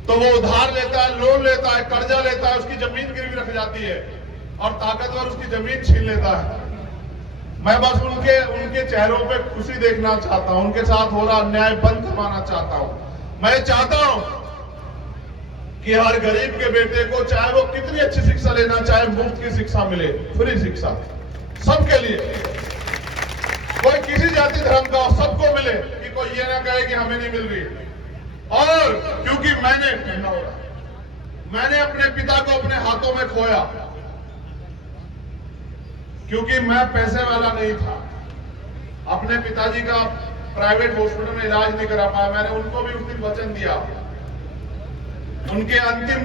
तो वो उधार लेता है, लोन लेता है, कर्जा लेता है, उसकी जमीन गिरवी रख जाती है और ताकतवर उसकी जमीन छीन लेता है। मैं बस उनके चेहरों पे खुशी देखना चाहता हूं, उनके साथ हो रहा अन्याय बंद करवाना चाहता हूं। मैं चाहता हूं कि हर गरीब के बेटे को, चाहे वो कितनी अच्छी शिक्षा लेना चाहे, मुफ्त की शिक्षा मिले, फ्री शिक्षा सबके लिए, कोई किसी जाति धर्म का हो, सबको मिले, कि कोई ये ना कहे कि हमें नहीं मिल रही। और क्योंकि मैंने अपने पिता को अपने हाथों में खोया, क्योंकि मैं पैसे वाला नहीं था, अपने पिताजी का प्राइवेट हॉस्पिटल में इलाज नहीं करा पाया। मैंने उनको भी उस दिन वचन दिया, उनके अंतिम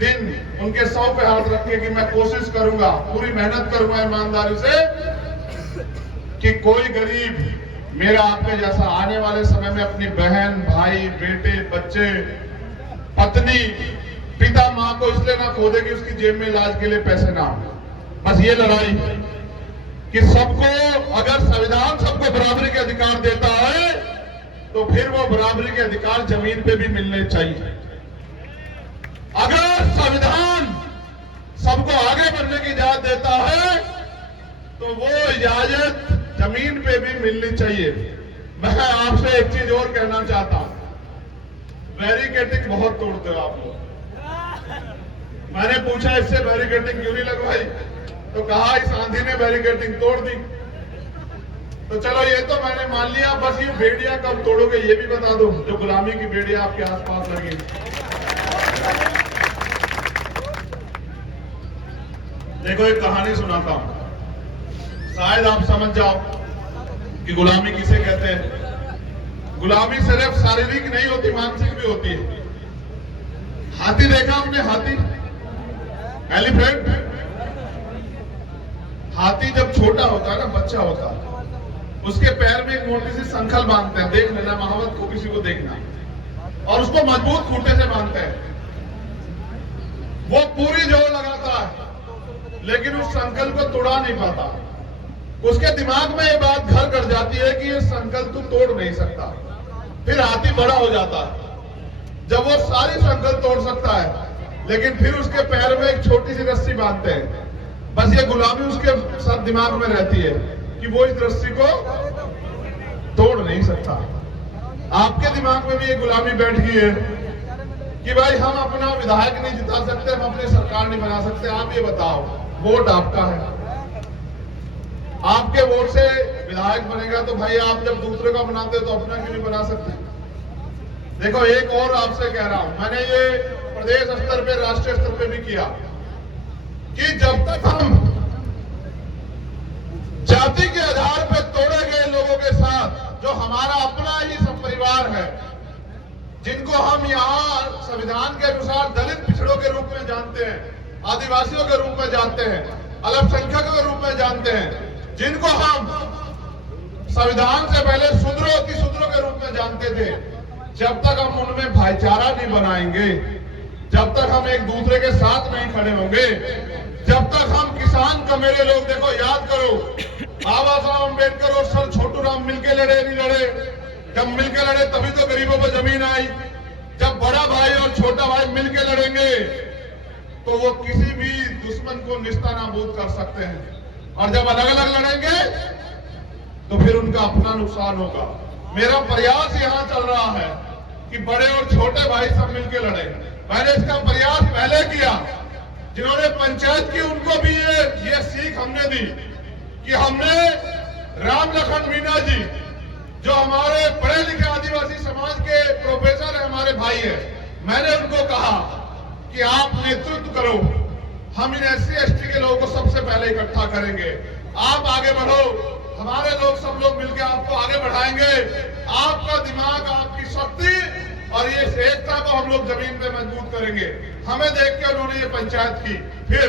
दिन उनके 100 पे हाथ रखे कि मैं कोशिश करूंगा, पूरी मेहनत करूंगा ईमानदारी से, कि कोई गरीब मेरा आपके जैसा आने वाले समय में अपनी बहन, भाई, बेटे, बच्चे, पत्नी, पिता, मां को इसलिए ना खो दे कि उसकी जेब में इलाज के लिए पैसे ना हो। बस ये लड़ाई कि सबको, अगर संविधान सबको बराबरी के अधिकार देता है तो फिर वो बराबरी के अधिकार जमीन पे भी मिलने चाहिए। अगर संविधान सबको आगे बढ़ने की इजाजत देता है तो वो इजाजत जमीन पे भी मिलनी चाहिए। मैं आपसे एक चीज और कहना चाहता हूं, बैरिकेडिंग बहुत तोड़ते हो आप लोग। मैंने पूछा इससे बैरिकेडिंग क्यों नहीं लगवाई, तो कहा इस आंधी ने बैरिकेडिंग तोड़ दी। तो चलो ये तो मैंने मान लिया, बस ये बेड़ियां कब तोड़ोगे ये भी बता दो, जो गुलामी की बेड़ियां आपके आसपास लगी। देखो एक कहानी सुनाता हूं, शायद आप समझ जाओ कि गुलामी किसे कहते हैं। गुलामी सिर्फ शारीरिक नहीं होती, मानसिक भी होती है। हाथी देखा आपने? हाथी, एलिफेंट। हाथी जब छोटा होता है ना, बच्चा होता है, उसके पैर में एक मोटी सी संखल बांधते हैं, देख लेना महावत को, किसी को देखना, और उसको मजबूत खूंटे से बांधते हैं। वो पूरी जोर लगाता है लेकिन उस संकल को तोड़ा नहीं पाता। उसके दिमाग में ये बात घर कर जाती है कि ये संकल तू तोड़ नहीं सकता। फिर हाथी बड़ा हो जाता है, जब वो सारी संकल तोड़ सकता है लेकिन फिर उसके पैर में एक छोटी सी रस्सी बांधते हैं। बस ये गुलामी उसके साथ दिमाग में रहती है कि वो इस रस्सी को तोड़ नहीं सकता। आपके दिमाग में भी ये गुलामी बैठ गई है कि भाई हम अपना विधायक नहीं जिता सकते, हम अपनी सरकार नहीं बना सकते। आप ये बताओ, वोट आपका है, आपके वोट से विधायक बनेगा तो भाई आप जब दूसरे का बनाते तो अपना क्यों नहीं बना सकते? देखो, एक और आपसे कह रहा हूं, मैंने ये प्रदेश स्तर पे, राष्ट्रीय स्तर पे भी किया कि जब तक हम जाति के आधार पर तोड़े गए लोगों के साथ, जो हमारा अपना ही सब परिवार है, जिनको हम यहाँ संविधान के अनुसार दलित पिछड़ों के रूप में जानते हैं, आदिवासियों के रूप में जानते हैं, अल्पसंख्यकों के रूप में जानते हैं, जिनको हम संविधान से पहले शूद्रों के रूप में जानते थे, जब तक हम उनमें भाईचारा नहीं बनाएंगे, जब तक हम एक दूसरे के साथ नहीं खड़े होंगे, जब तक हम किसान का, मेरे लोग देखो, याद करो, बाबा साहब अम्बेडकर और सर छोटू राम मिलके लड़े नहीं लड़े? जब मिलके लड़े तभी तो गरीबों को जमीन आई। जब बड़ा भाई और छोटा भाई मिलके लड़ेंगे तो वो किसी भी दुश्मन को निस्तानाबूद कर सकते हैं, और जब अलग अलग लड़ेंगे तो फिर उनका अपना नुकसान होगा। मेरा प्रयास यहां चल रहा है कि बड़े और छोटे भाई सब मिलकर लड़े। मैंने इसका प्रयास पहले किया, जिन्होंने पंचायत की उनको भी ये सीख हमने दी कि हमने राम लखन मीना जी, जो हमारे पढ़े लिखे आदिवासी समाज के प्रोफेसर है, हमारे भाई है, मैंने उनको कहा कि आप नेतृत्व करो, हम इन SC/ST के लोगों को सबसे पहले इकट्ठा करेंगे, आप आगे बढ़ो, हमारे लोग सब लोग मिलकर आपको आगे बढ़ाएंगे। आपका दिमाग, आपकी शक्ति और ये एकता को हम लोग जमीन पे मजबूत करेंगे। हमें देख के उन्होंने ये पंचायत की। फिर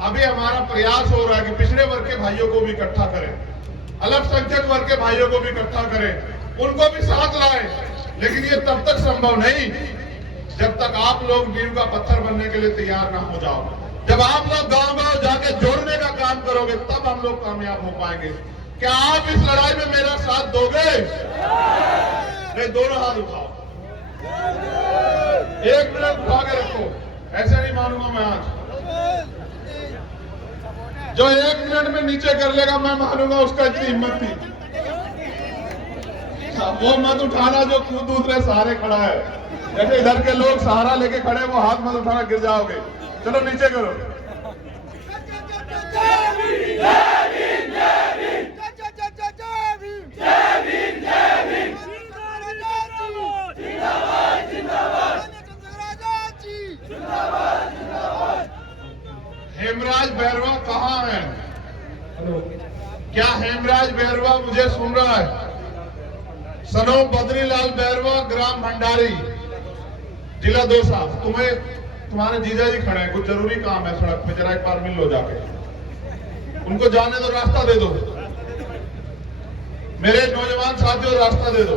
अभी हमारा प्रयास हो रहा है कि पिछड़े वर्ग के भाइयों को भी इकट्ठा करें, अल्पसंख्यक वर्ग के भाइयों को भी इकट्ठा करें, उनको भी साथ लाएं। लेकिन ये तब तक संभव नहीं जब तक आप लोग नींव का पत्थर बनने के लिए तैयार ना हो जाओ। जब आप लोग गांव-गांव जाके जोड़ने का काम करोगे तब हम लोग कामयाब हो पाएंगे। क्या आप इस लड़ाई में मेरा साथ दोगे? नहीं, दोनों हाथ उठाओ, 1 मिनट उठा के रखो, ऐसे नहीं मानूंगा मैं आज। जो 1 मिनट में नीचे कर लेगा मैं मानूंगा उसका इतनी हिम्मत थी। वो मत उठाना जो खुद दूसरे सहारे खड़ा है, जैसे इधर के लोग सहारा लेके खड़े, वो हाथ मत उठाना, गिर जाओगे। चलो नीचे करो। हेमराज बैरवा कहाँ है? क्या हेमराज बैरवा मुझे सुन रहा है? सनो बद्रीलाल बैरवा, ग्राम भंडारी, जिला दौसा। तुम्हारे जीजा जी खड़े हैं, कुछ जरूरी काम है सड़क पे, जरा एक बार मिल लो जाके, उनको जाने दो, रास्ता दे दो। मेरे नौजवान साथियों, रास्ता दे दो।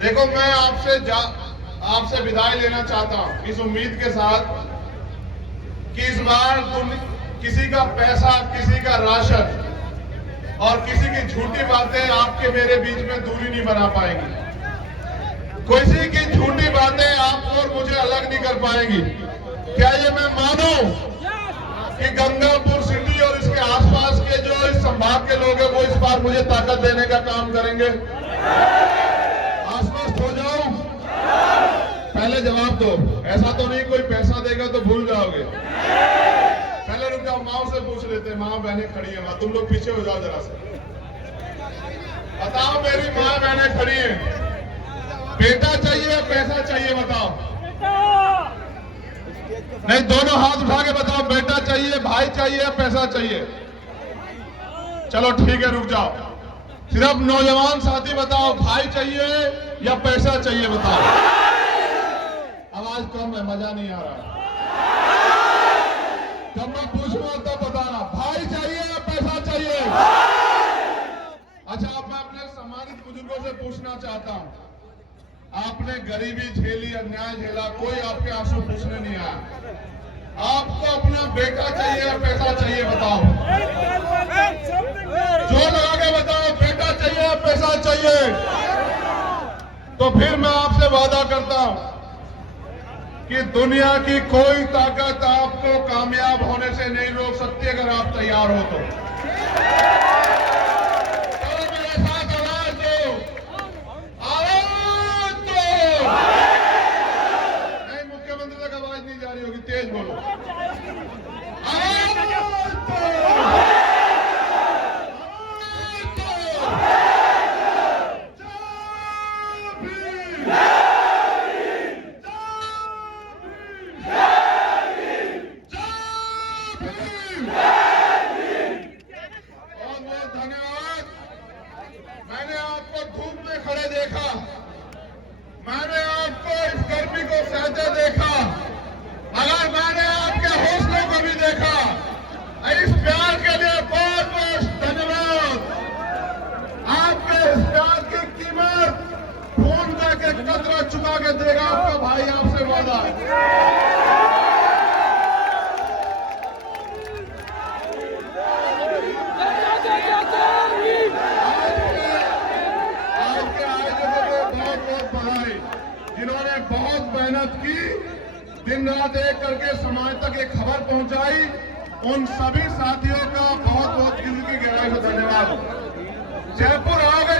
देखो, मैं आपसे विदाई लेना चाहता हूं इस उम्मीद के साथ कि इस बार किसी का पैसा, किसी का राशन और किसी की झूठी बातें आपके मेरे बीच में दूरी नहीं बना पाएंगी। किसी की झूठी बातें आपको और मुझे अलग नहीं कर पाएंगी। क्या ये मैं मानूं कि गंगापुर सिटी और इसके आसपास के जो इस संभाग के लोग हैं वो इस बार मुझे ताकत देने का काम करेंगे? आश्वस्त हो जाऊं? पहले जवाब दो। ऐसा तो नहीं कोई पैसा देगा तो भूल जाओगे? पहले रुक जाओ, माओ से पूछ लेते हैं। माँ बहनें खड़ी है, माँ तुम लोग पीछे हो जाओ जरा से। बताओ, मेरी माँ बहनें खड़ी हैं, बेटा चाहिए पैसा चाहिए? बताओ। नहीं, दोनों हाथ उठा के बताओ, बेटा चाहिए, भाई चाहिए, पैसा चाहिए? चलो ठीक है, रुक जाओ। सिर्फ नौजवान साथी बताओ, भाई चाहिए या पैसा चाहिए? बताओ। आवाज कम है, मजा नहीं आ रहा है। जब मैं पूछूंगा तब बताना, भाई चाहिए या पैसा चाहिए? अच्छा, अब मैं अपने सम्मानित बुजुर्गों से पूछना चाहता हूं, आपने गरीबी झेली, अन्याय झेला, कोई आपके आंसू पूछने नहीं आया। आपको अपना बेटा चाहिए या पैसा चाहिए, बताओ। जोर लगा के बताओ, बेटा चाहिए या पैसा चाहिए। तो फिर मैं आपसे वादा करता हूं कि दुनिया की कोई ताकत आपको कामयाब होने से नहीं रोक सकती, अगर आप तैयार हो तो। तेज बोलो। बहुत धन्यवाद। मैंने आपको धूप में खड़े देखा, मैंने आपको इस गर्मी को सहते देखा, अगर मैंने आपके हौसलों को भी देखा। इस प्यार के लिए बहुत बहुत धन्यवाद। आपके इस प्यार की कीमत खून का एक कतरा चुका के देगा आपका भाई, आपसे वादा है। जिन्होंने बहुत मेहनत की, दिन रात एक करके समाज तक एक खबर पहुंचाई, उन सभी साथियों का बहुत बहुत दिल की गहराई से धन्यवाद। जयपुर आओगे